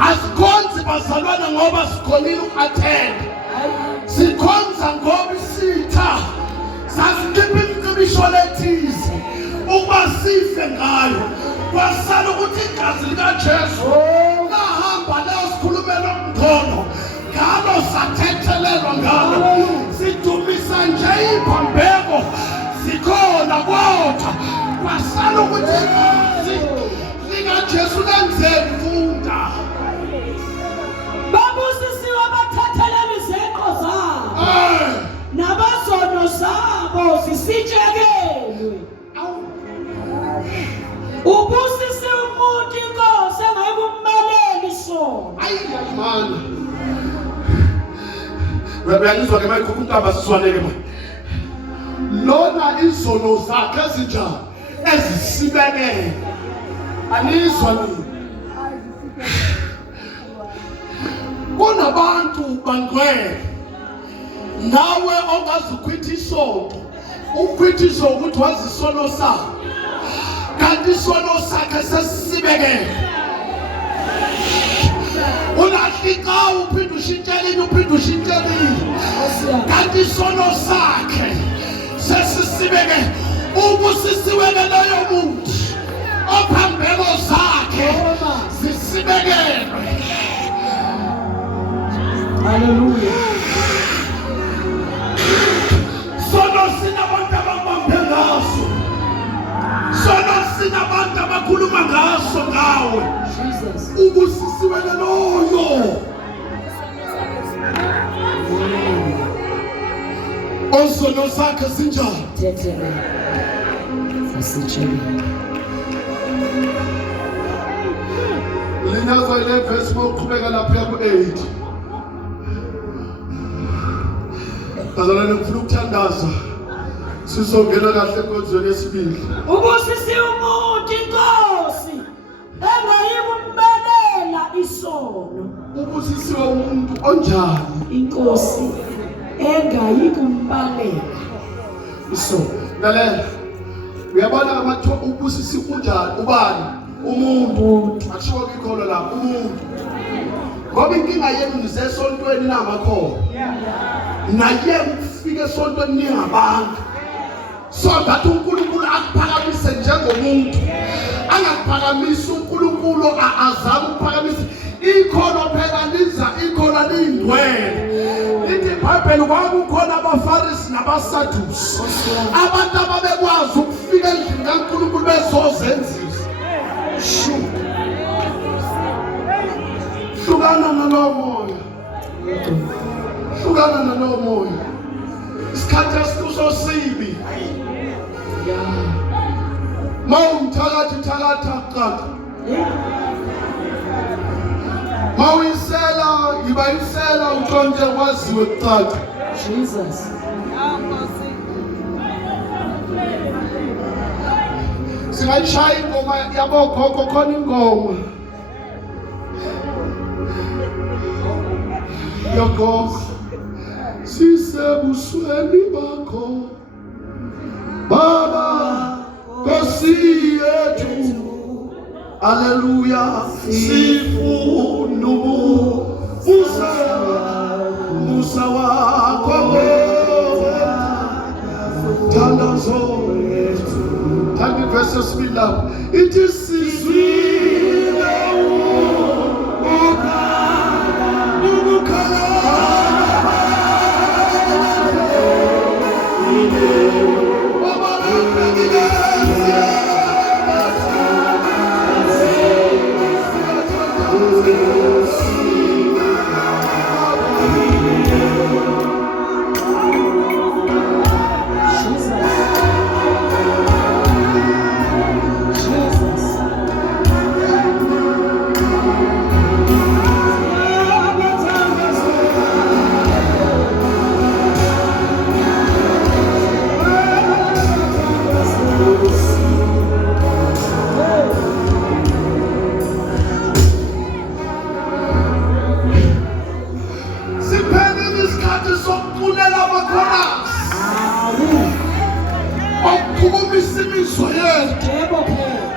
Asikhonzi bazalwana ngoba sikhonile uku-attend. Sikhonza ngoba isitha sasikhipha imicibisho lethize ukuba sife ngayo. Kwasala ukuthi igazi likaJesu lahamba lasikhulumela umthono ngalo sathethelelwa ngalo sidumisa nje iphambeko sikhona kodwa kwasala ukuthi igazi likaJesu lenzeni funda Babusisiwe abathethelelwa izeko zabo. Nabazono zabo zisitshekelwe. Ubusisiwe umuntu inkosi engayikumeleli isona. Man. Uyangizwa ke manje uNtaba siswaneke manje. Lona izono zakhe ezinjani ezisibekele. Anizwa ni. Kunabantu bangcwele. Nawe ongazukhwitha isonto. Ukhwitha isonto ukuthi wazisono sakho. Kanti isono sakhe sesibekele. Ulahlika uphinda ushintshelini kanti isono sakhe sesisibeke ubusisiweke loyo muntu ophambeko zakhe zisibekelwe. Hallelujah. Sono sinabantu ababambe ngaso. Sono sinabantu abakhuluma ngaso ngawe. Jesus. Ubusisiweke loyo. Osono zakhe sinjani? Tetele. Sasitshekelwe. Linazwa ile verse moqhubeka lapha ku8. Bazalwane ngifuna ukuthandaza. Sizongena kahle enkonzweni yesibili. Ubusisiwe umuntu inkosi engayikumelela isono. Ubusisiwe umuntu onjani? Inkosi engayikumbalela isono. Lalela. Uyabona amatho ubusisiwe unjani? Ubani? Umuntu. Akusho ikholwa lapha umuntu. Ngoba inkinga yenu nisesontweni namakhono. Naye ukufika esontweni ningabantu. So that uNkulunkulu akuphakamise njengomuntu. Angakuphakamisa uNkulunkulu azama ukuphakamisa ikhono phela liza ikhono lindwele. Lithi iBhayibheli kwakukhona abaFarisi nabaSadusi. Abantu ababekwazi ukufika endlini kaNkulunkulu bezozenzisa. Hlukana nalowo moya. Hlukana nalowo moya. Isikhathi esikuso sibi. Mawumthakathi thakatha qatha. Mawuyisela ibayisela uqonde kwaziwe qatha. Jesus. Singayishaya ingoma yabogogo khona ingoma. Yogogo sisebusweni bakho Baba Nkosi yethu. Haleluya. Sifuna Musa wakho thandazo lethu. Thank you verse 7 lapho. It is sizwile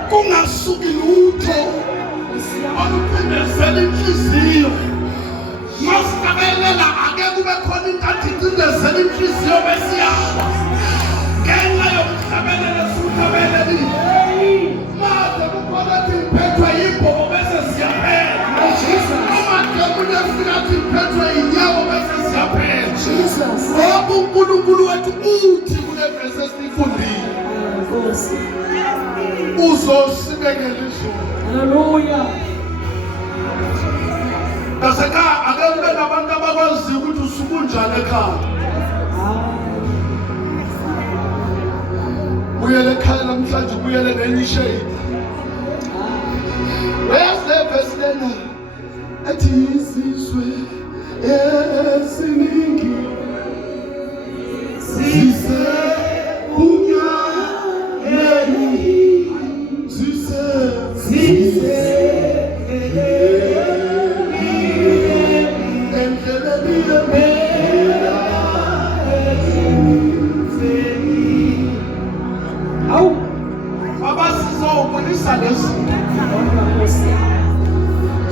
kungasuki lutho oluphindezela inhliziyo. Masikabelela ake kube khona into athicindezela inhliziyo besiyashwa ngenxa yokuhlabelela sihlabelelile. Made kukhona athi iphethwe yimbobo bese siyaphela. Amade kuye fika athi iphethwe yinyawo bese siyaphela. Ngoba uNkulunkulu wethu uthi kule verse esifundile uzosibekela izulu. Hallelujah. Naseka ake kube nabantu abakwaziyo ukuthi usuku njani ekhaya. Uyele ekhaya namhlanje uyele ngenye shade. Where's verse lena? Ethi izizwe esiningi zise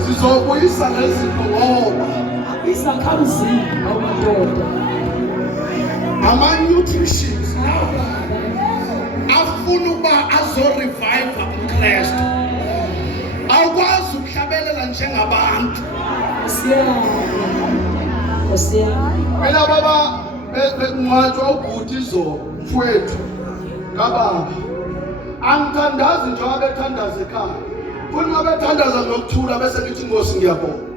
sizobuyisa lezinto ngoba isakhamzini amadoda ama-nutritions afuna ukuba azo-revive uKristu. Awukwazi ukuhlabelela njengabantu. Mina baba bengcwatshwa ubhuti izolo mfowethu kababa. Angithandazi njengoba bethandaza ekhaya. Futhi uma bethandaza ngokuthula bese ngithi Nkosi ngiyabonga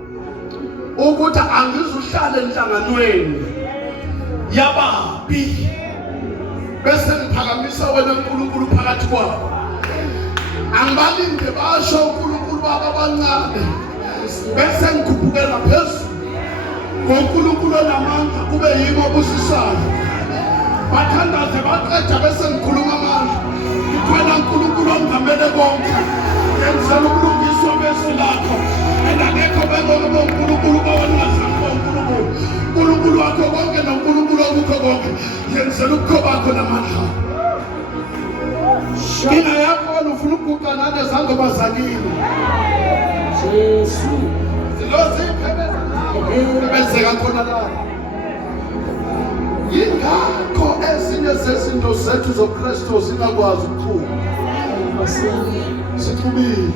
ukuthi angizuhlala enhlanganweni yababi bese ngiphakamisa wena uNkulunkulu phakathi kwabo. Angibalinde basho uNkulunkulu baba abancane bese ngikhuphukela phezulu ngoNkulunkulu onamandla kube yimo obusisayo. Bathandaze baqeda bese ngikhuluma amandla ngithwela uNkulunkulu ongamele konke. Ngenzela ukulungiswa bezwi lakho engakekho bengoko uNkulunkulu kawanazakho uNkulunkulu. uNkulunkulu wakho konke noNkulunkulu okukho konke yenzela ukukho bakho namandla. Shina yakho ufuna ukuguqa nane zangoma zakini. Jesu Benzeka khona la. Yingakho ezinye zezinto zethu zoKristu singakwazi ukukhula. Sithubile.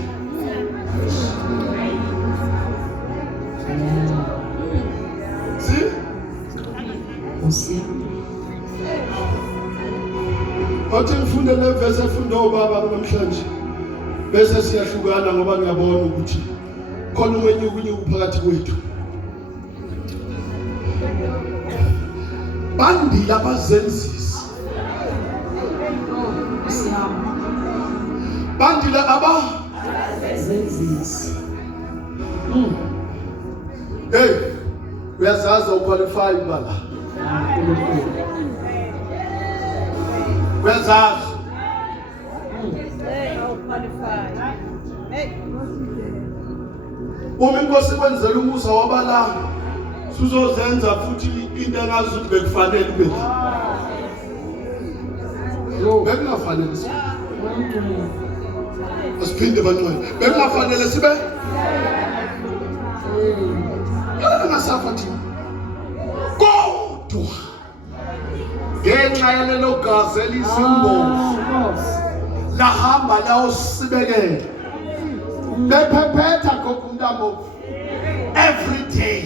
Bathi ngifunde le verse efunda ubaba namhlanje. Bese siyahlukana ngoba ngiyabona ukuthi khona umenye phakathi kwethu. Bandila abazenzisi. Bandila abazenzisi. Hey, uyazazi uqualify bala. Uyazazi. Uma inkosi kwenzela umusa wabala sizozenza futhi into engazi ukuthi bekufanele ube. Bekufanele sibe. Asiphinde bancane. Bekufanele sibe. Ngasafa thina. Kodwa ngenxa yalelo gazi elisimbozo lahamba lawo sibekele. Bephephetha kokumntamo every day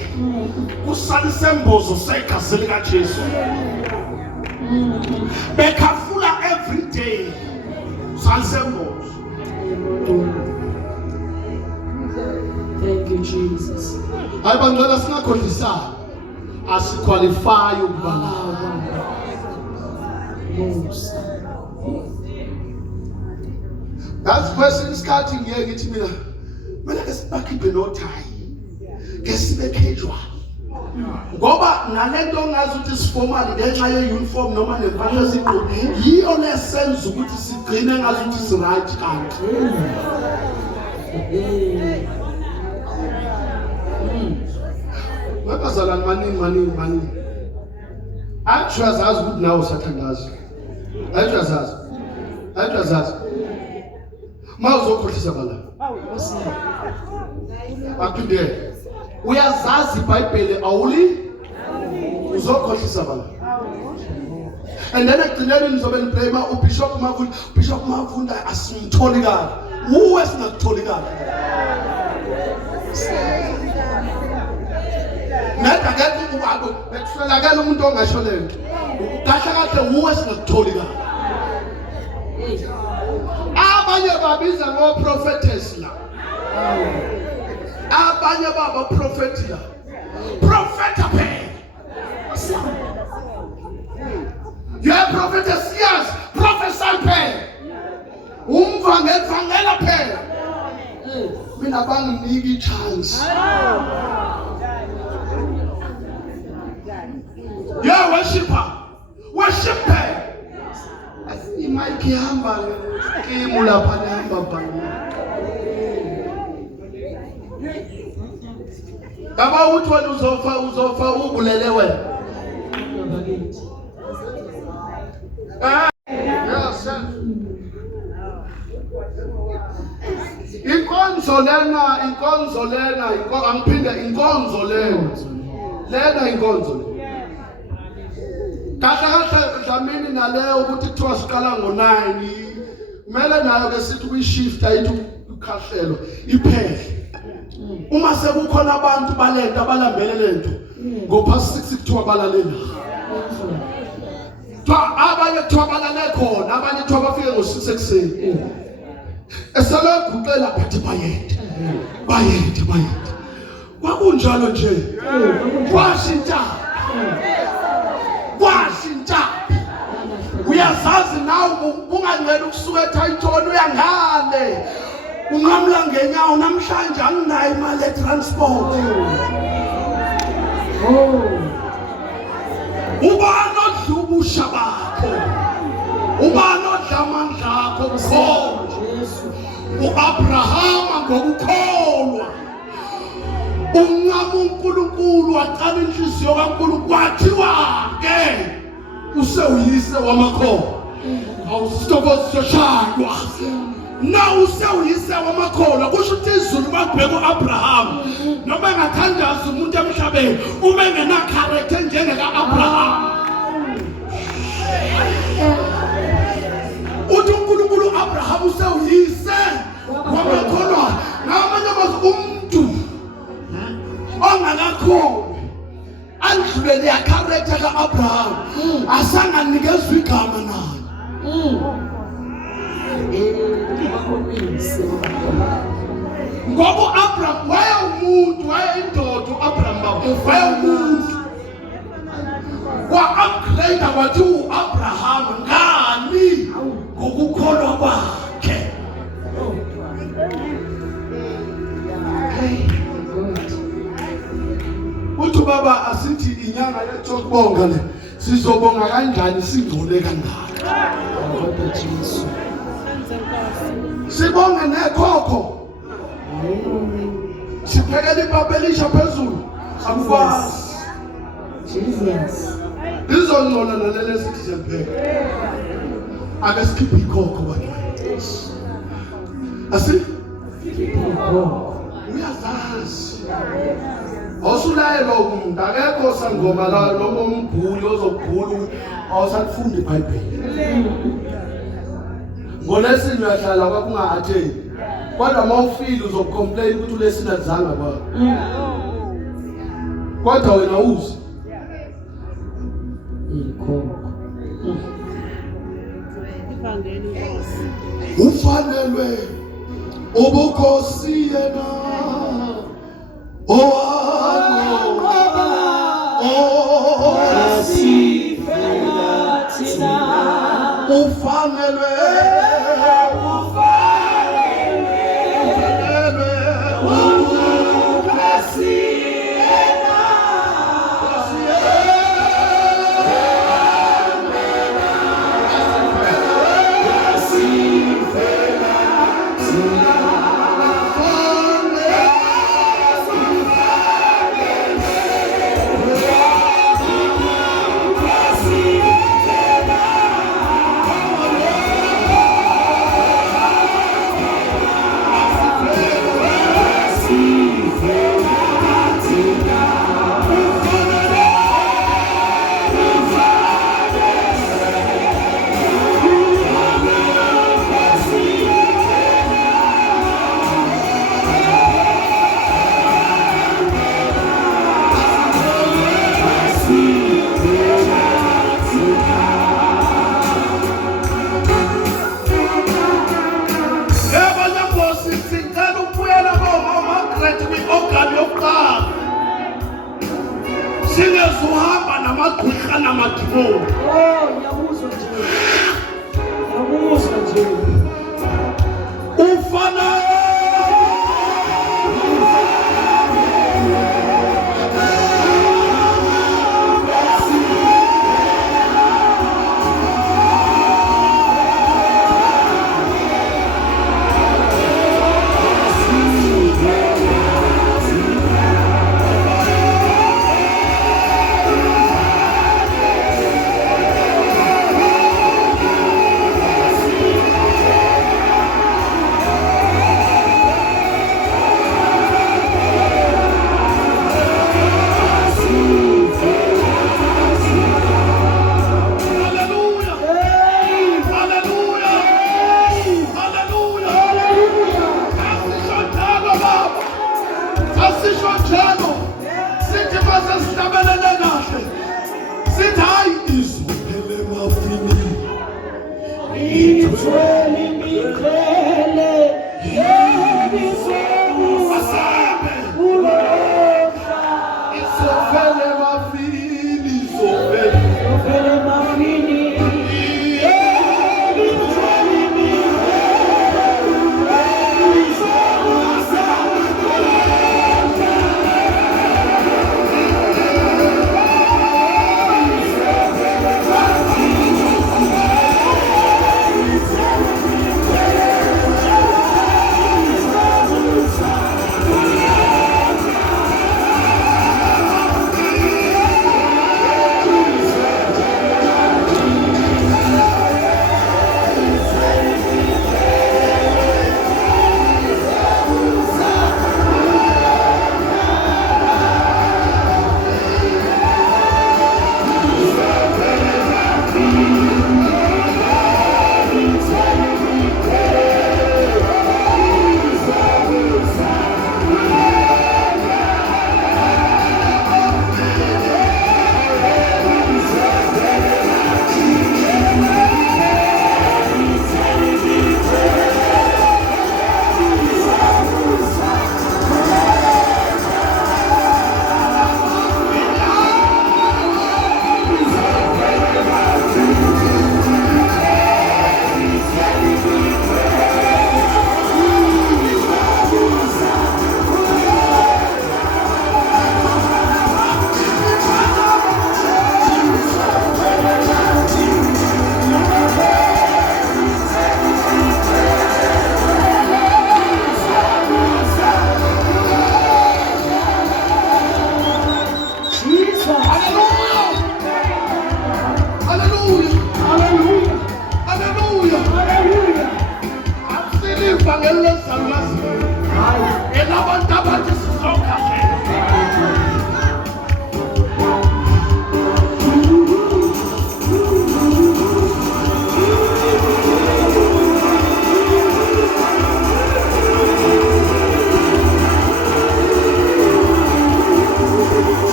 kusalisembozo segazi lika Jesu. Bekhafula every day salisembozo. Thank you, Jesus. Ayibangcela singakhohlisana asiqualify ukubala. That's question isikhathi ngiye ngithi mina ke sibakhiphe no tie. Ke sibe casual. Ngoba nalento ongazi ukuthi siformal ngenxa ye uniform noma nempahla esigqoke yiyo lesenza ukuthi sigcine ngazi ukuthi si right kanti. Bakazalana maningi. Actuazazi ukuthi nawe usathandaza. Actuazazi. Mawuzokhohlisa bala. Akude. Uyazazi iBhayibheli awuli uzokhohlisa bala. And then ekugcineni nizobe niblame uBishop Mavunda asimtholi kahle. Uwe singakutholi kahle. Nathi akekho ubaba bekuhlelakala umuntu ongasho lento. Kahle uwe singakutholi kahle. Abanye babiza ngo prophetess la. Abanye baba prophet la. Prophet aphe. Yeah, prophetess, yes, prophesy phe. Umvangela phe. Mina banginiki chance. Yeah, worship phe. Imike ihamba ngemu lapha nehamba bani. Kaba uthi wena uzofa ubulele wena. Yes. Inkonzo lena angiphinde inkonzo lena. Lena inkonzo. Kahle dlamini naleyo ukuthi kuthiwa siqala ngo9 kumele nayo ke sithi kuyishift ayithi ukhahlelo iphele. Uma sekukhona abantu balento abalambele lento ngopha 6 kuthiwa balalela. Abanye kuthiwa balale khona abanye kuthiwa bafike ngo6 ekseni. Eseleguqela phethe bayede. Kwakunjalo nje. Washintsha. Uyazazi nawe ungangena ukusuka eThayitona uyangale. Ungamla ngenyawo namhlanje anginayo imali etransport. Ubani odlubusha bakho. Ubani odlamandla akho kukhona. uAbrahama ngokukholwa unqama uNkulunkulu waqala inhliziyo kaNkulunkulu kwathiwa ke usewuyise wamakholwa awusithokozo soshaywa na usewuyise wamakholwa kusho ukuthi izulu makubheka uAbraham noma engathandaza umuntu emhlabeni uma engena character njengeka Abraham uthi uNkulunkulu uAbraham usewuyise wamakholwa namanye amazwi umuntu ongakakholwa andlulele ya character kaAbraham asanganikezwe igama naye ngoba uAbraham wayewumuntu wayeyindoda uAbraham wayewumuntu wa-upgrade wathi uAbraham ngani ngokukholwa kwakhe uthi baba asithi inyanga lethokuBonga le sizobonga kanjani singcole kangaka Kodwa Jesu. sibonge nekhokho siphekele ipapa elisha phezulu akukwazi Jesus. izongcola nalele sithi siyapheka ake sikhiphe ikhokho bani uyazazi awusulayelwa umuntu akekho sangoma la noma umbhuli ozobhula awusakufunda iBhayibheli ngolesini uyahlala kwakunga-atheni kodwa uma ufile uzocomplain ukuthi ulesini alizanga kwakho kodwa wena uzi ufanelwe ubukhosi yena ufanelwe singezuhamba namagqwirha namadimoni Ngiyakuzwa nje. ufana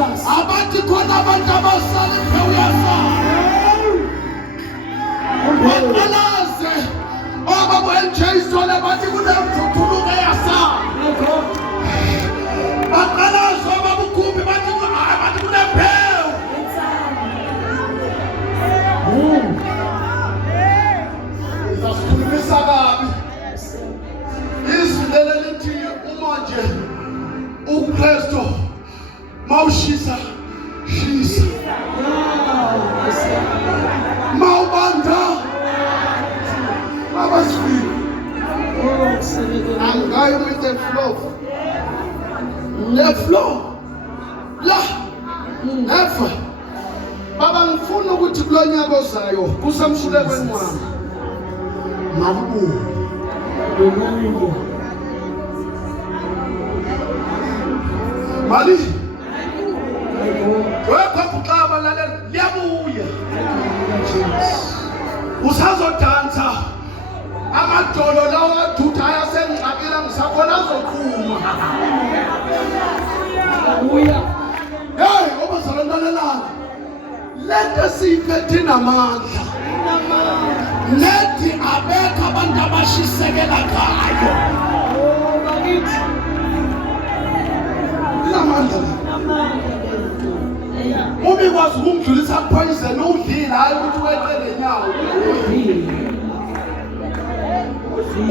Jesus. Abathi khona abantu abasala uyasala. Baqalaze obaba eJesu bathi kunemvuthuluko eyasala. Baqalaze obaba ukhumbi bathi kunempewu. Izasikhulumisa kabi. Izwi leli lithi uma nje uKristu mawushisa shisa. Mawubanda abasifile. I'm going with the flow. The flow. La. Never. Baba ngifuna ukuthi kulonyaka ozayo kusemshulekweni wami. Mabubu. Mali. Wekho kuxaba lalela liyabuya. Usazodansa amadolo lawo aduda ayasengxakela ngisakhona azophuma. Uya. Hey, obazalondelelana. Lento siyiphethe namandla. Nethi abekho abantu abashisekela ngayo. Bakithi. Namandla. Umi kwazi ukungidlulisa poison udlila hayi ukuthi weqe ngenyawo.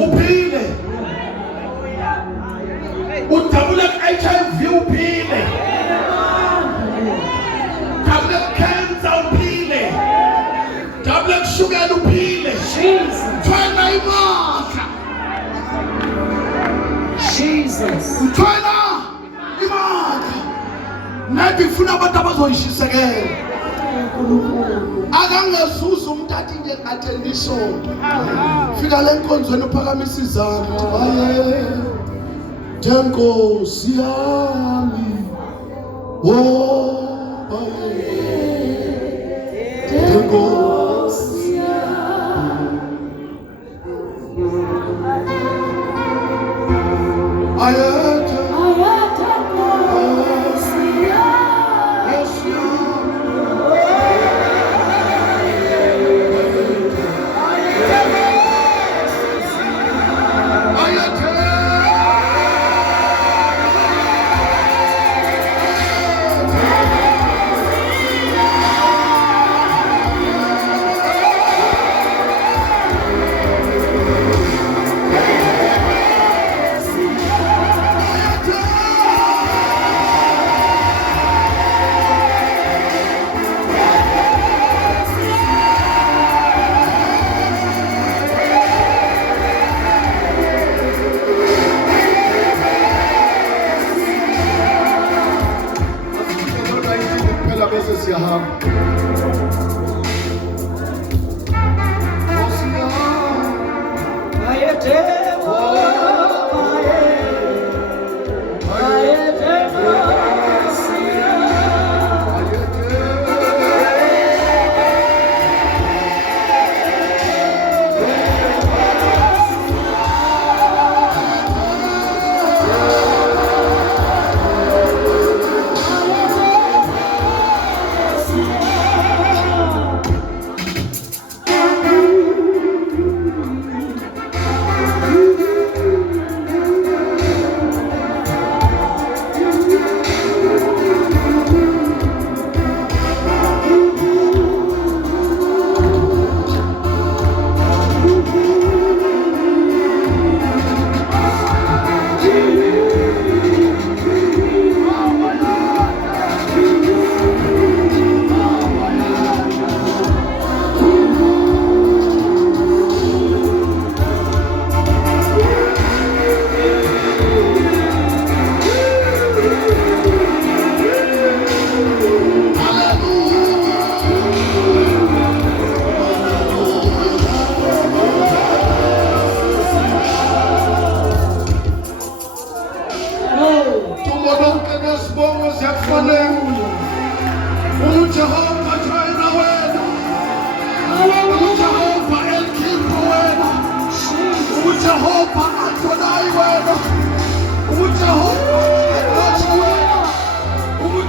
Uphile. Udabula HIV uphile. Dabula cancer uphile. Dabula sugar uphile. Mthwala imandla. Jesus. Mthwala imandla. Nathi ufuna abantu abazoyishisekela. Akangezuza umthatha nje athenda isonto. Fika le nkonzweni uphakamisa izandla. Haye. Nkosi yami. Oh, haye. Nkosi yami. Haye.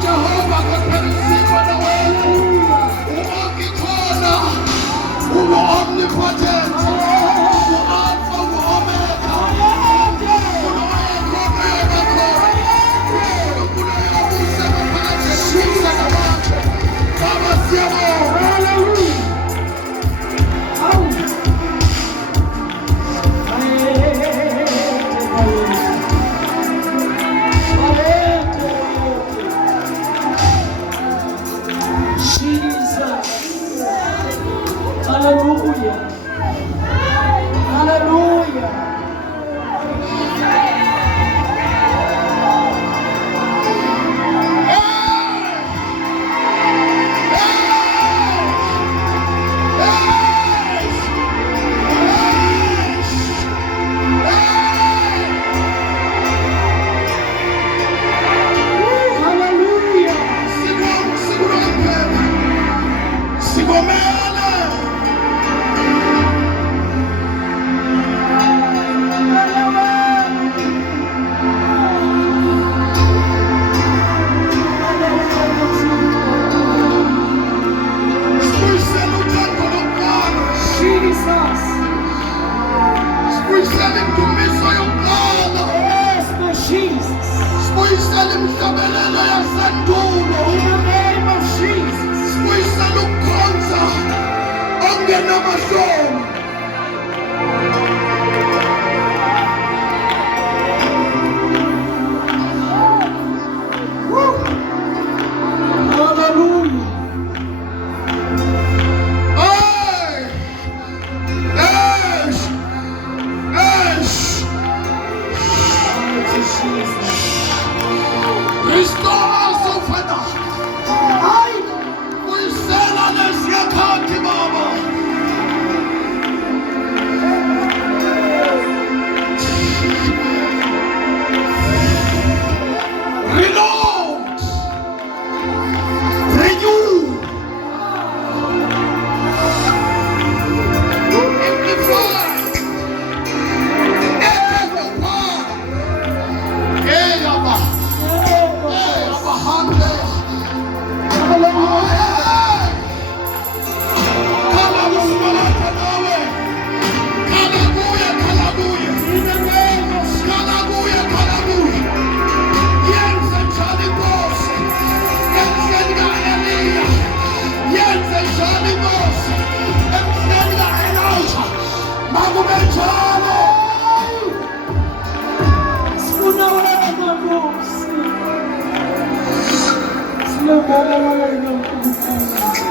Jehovah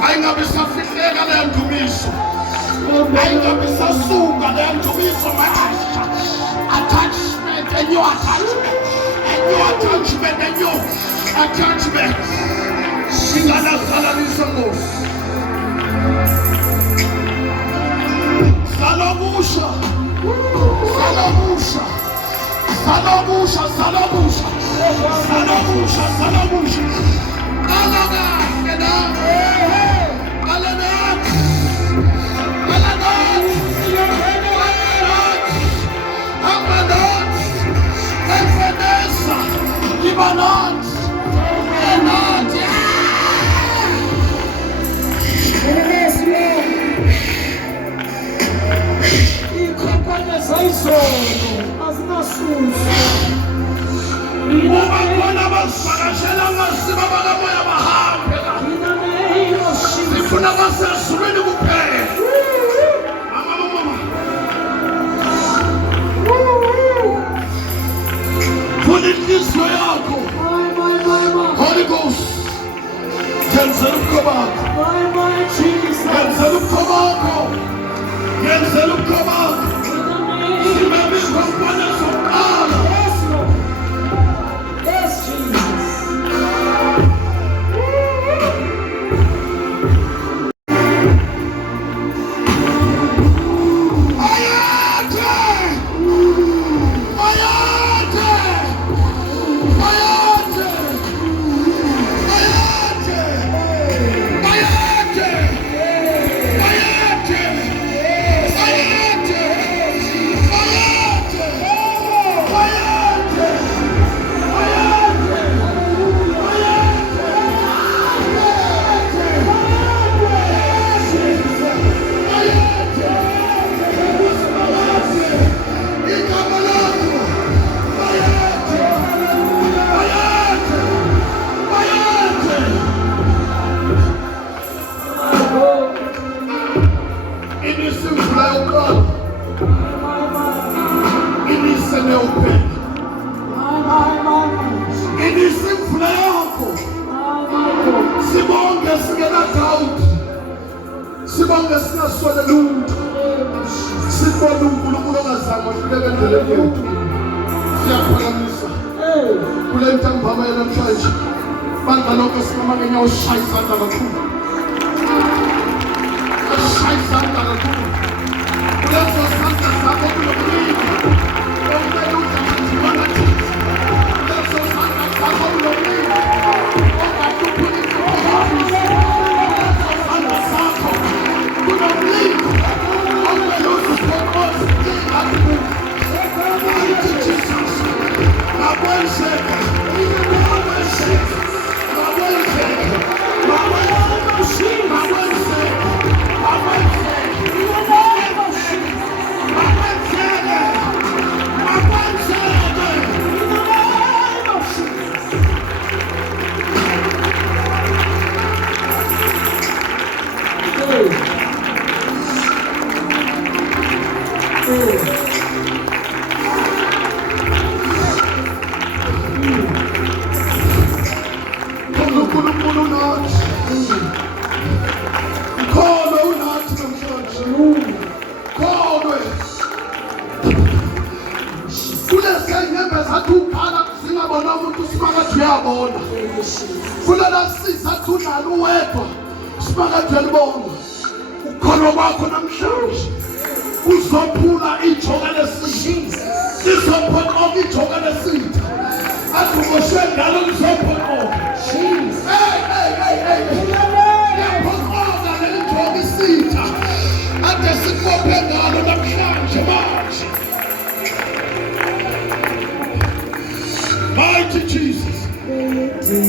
Ayingabisafihleka le ndumiso. Ayingabisasuka le ndumiso manje. Attachment, a new attachment. A new attachment, a new attachment. Singana salalisa Nkosi. Salabusha. Salabusha. Salabusha, salabusha. Salabusha, salabusha. Alaga, Alaga, Alaga, Alaga, Alaga, Evanessa, Libanot, Enot, E companhias aí só as nações. Sifuna basasubeni kuphela. Vula inhliziyo yakho. Holy Ghost. Yenzela ubukho bakho. Yenzela ubukho bakho. Yenzela ubukho bakho. Simeme izinkwa zokuqala. Sibonge singaswele lutho. Sibone uNkulunkulu ongazama uhlelekele yethu. Siyaphakamisa. Kule ntambama namhlanje. Bandla lonke sinoma ngenyawo shaya izandla kakhulu. Shaya izandla kakhulu. Kulezo sandla zakho kulokulinda. Okumele udlala thina. Kulezo sandla zakho kulokulinda. Ongaduphulisa. Kulezo sandla zakho. Mighty Jesus.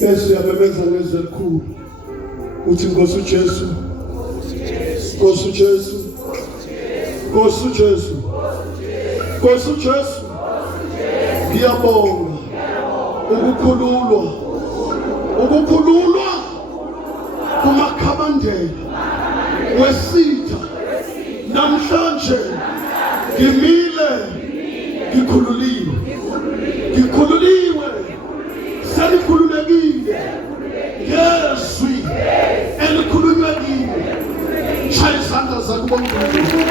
Yesu yamemeza ngezwi elikhulu uthi Nkosi uJesu, Nkosi uJesu, Nkosi uJesu, Nkosi uJesu, ngiyabonga ukukhululwa kumakhamandela wesitha namhlanje ngimile ngikhululiwe selikhululekile ngezwi elikhulunywa kimi. Shaya izandla zakho uNkulunkulu.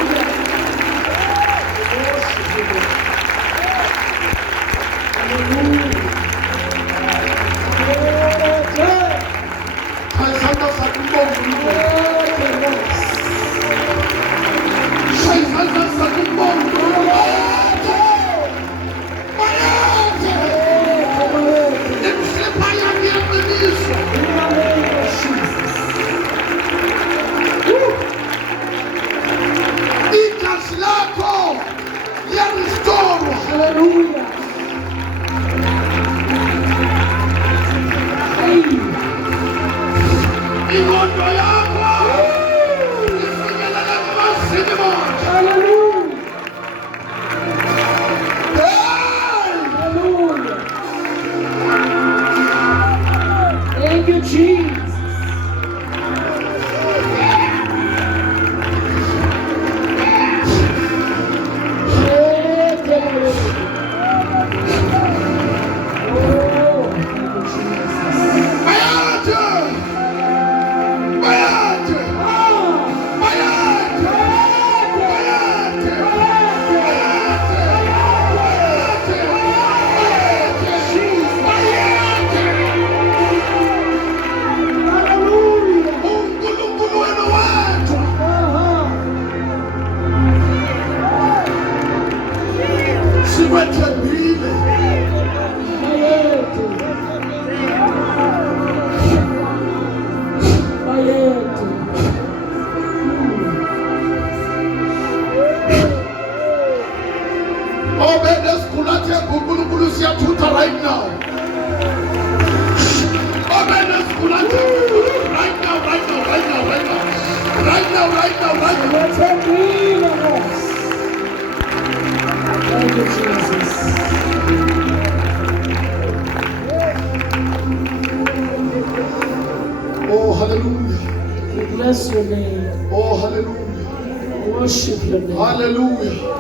Oh, hallelujah. We bless your name. Oh, hallelujah. Worship your name. Hallelujah.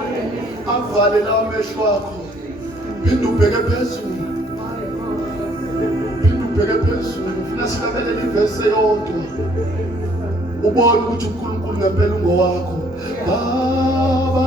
Avalela amehlo akho Phinda ubheke phezulu. Phinda ubheke phezulu. Ufuna silabelela ivesi eyodwa. Ubone ukuthi uNkulunkulu ngempela ungowakho. Baba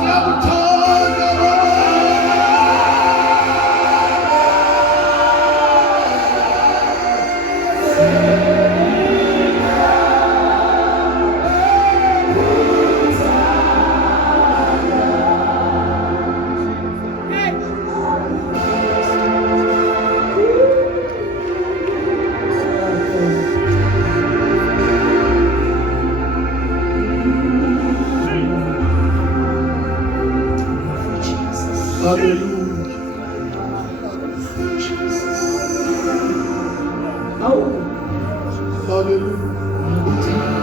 siya kuthanda Baba Hallelujah.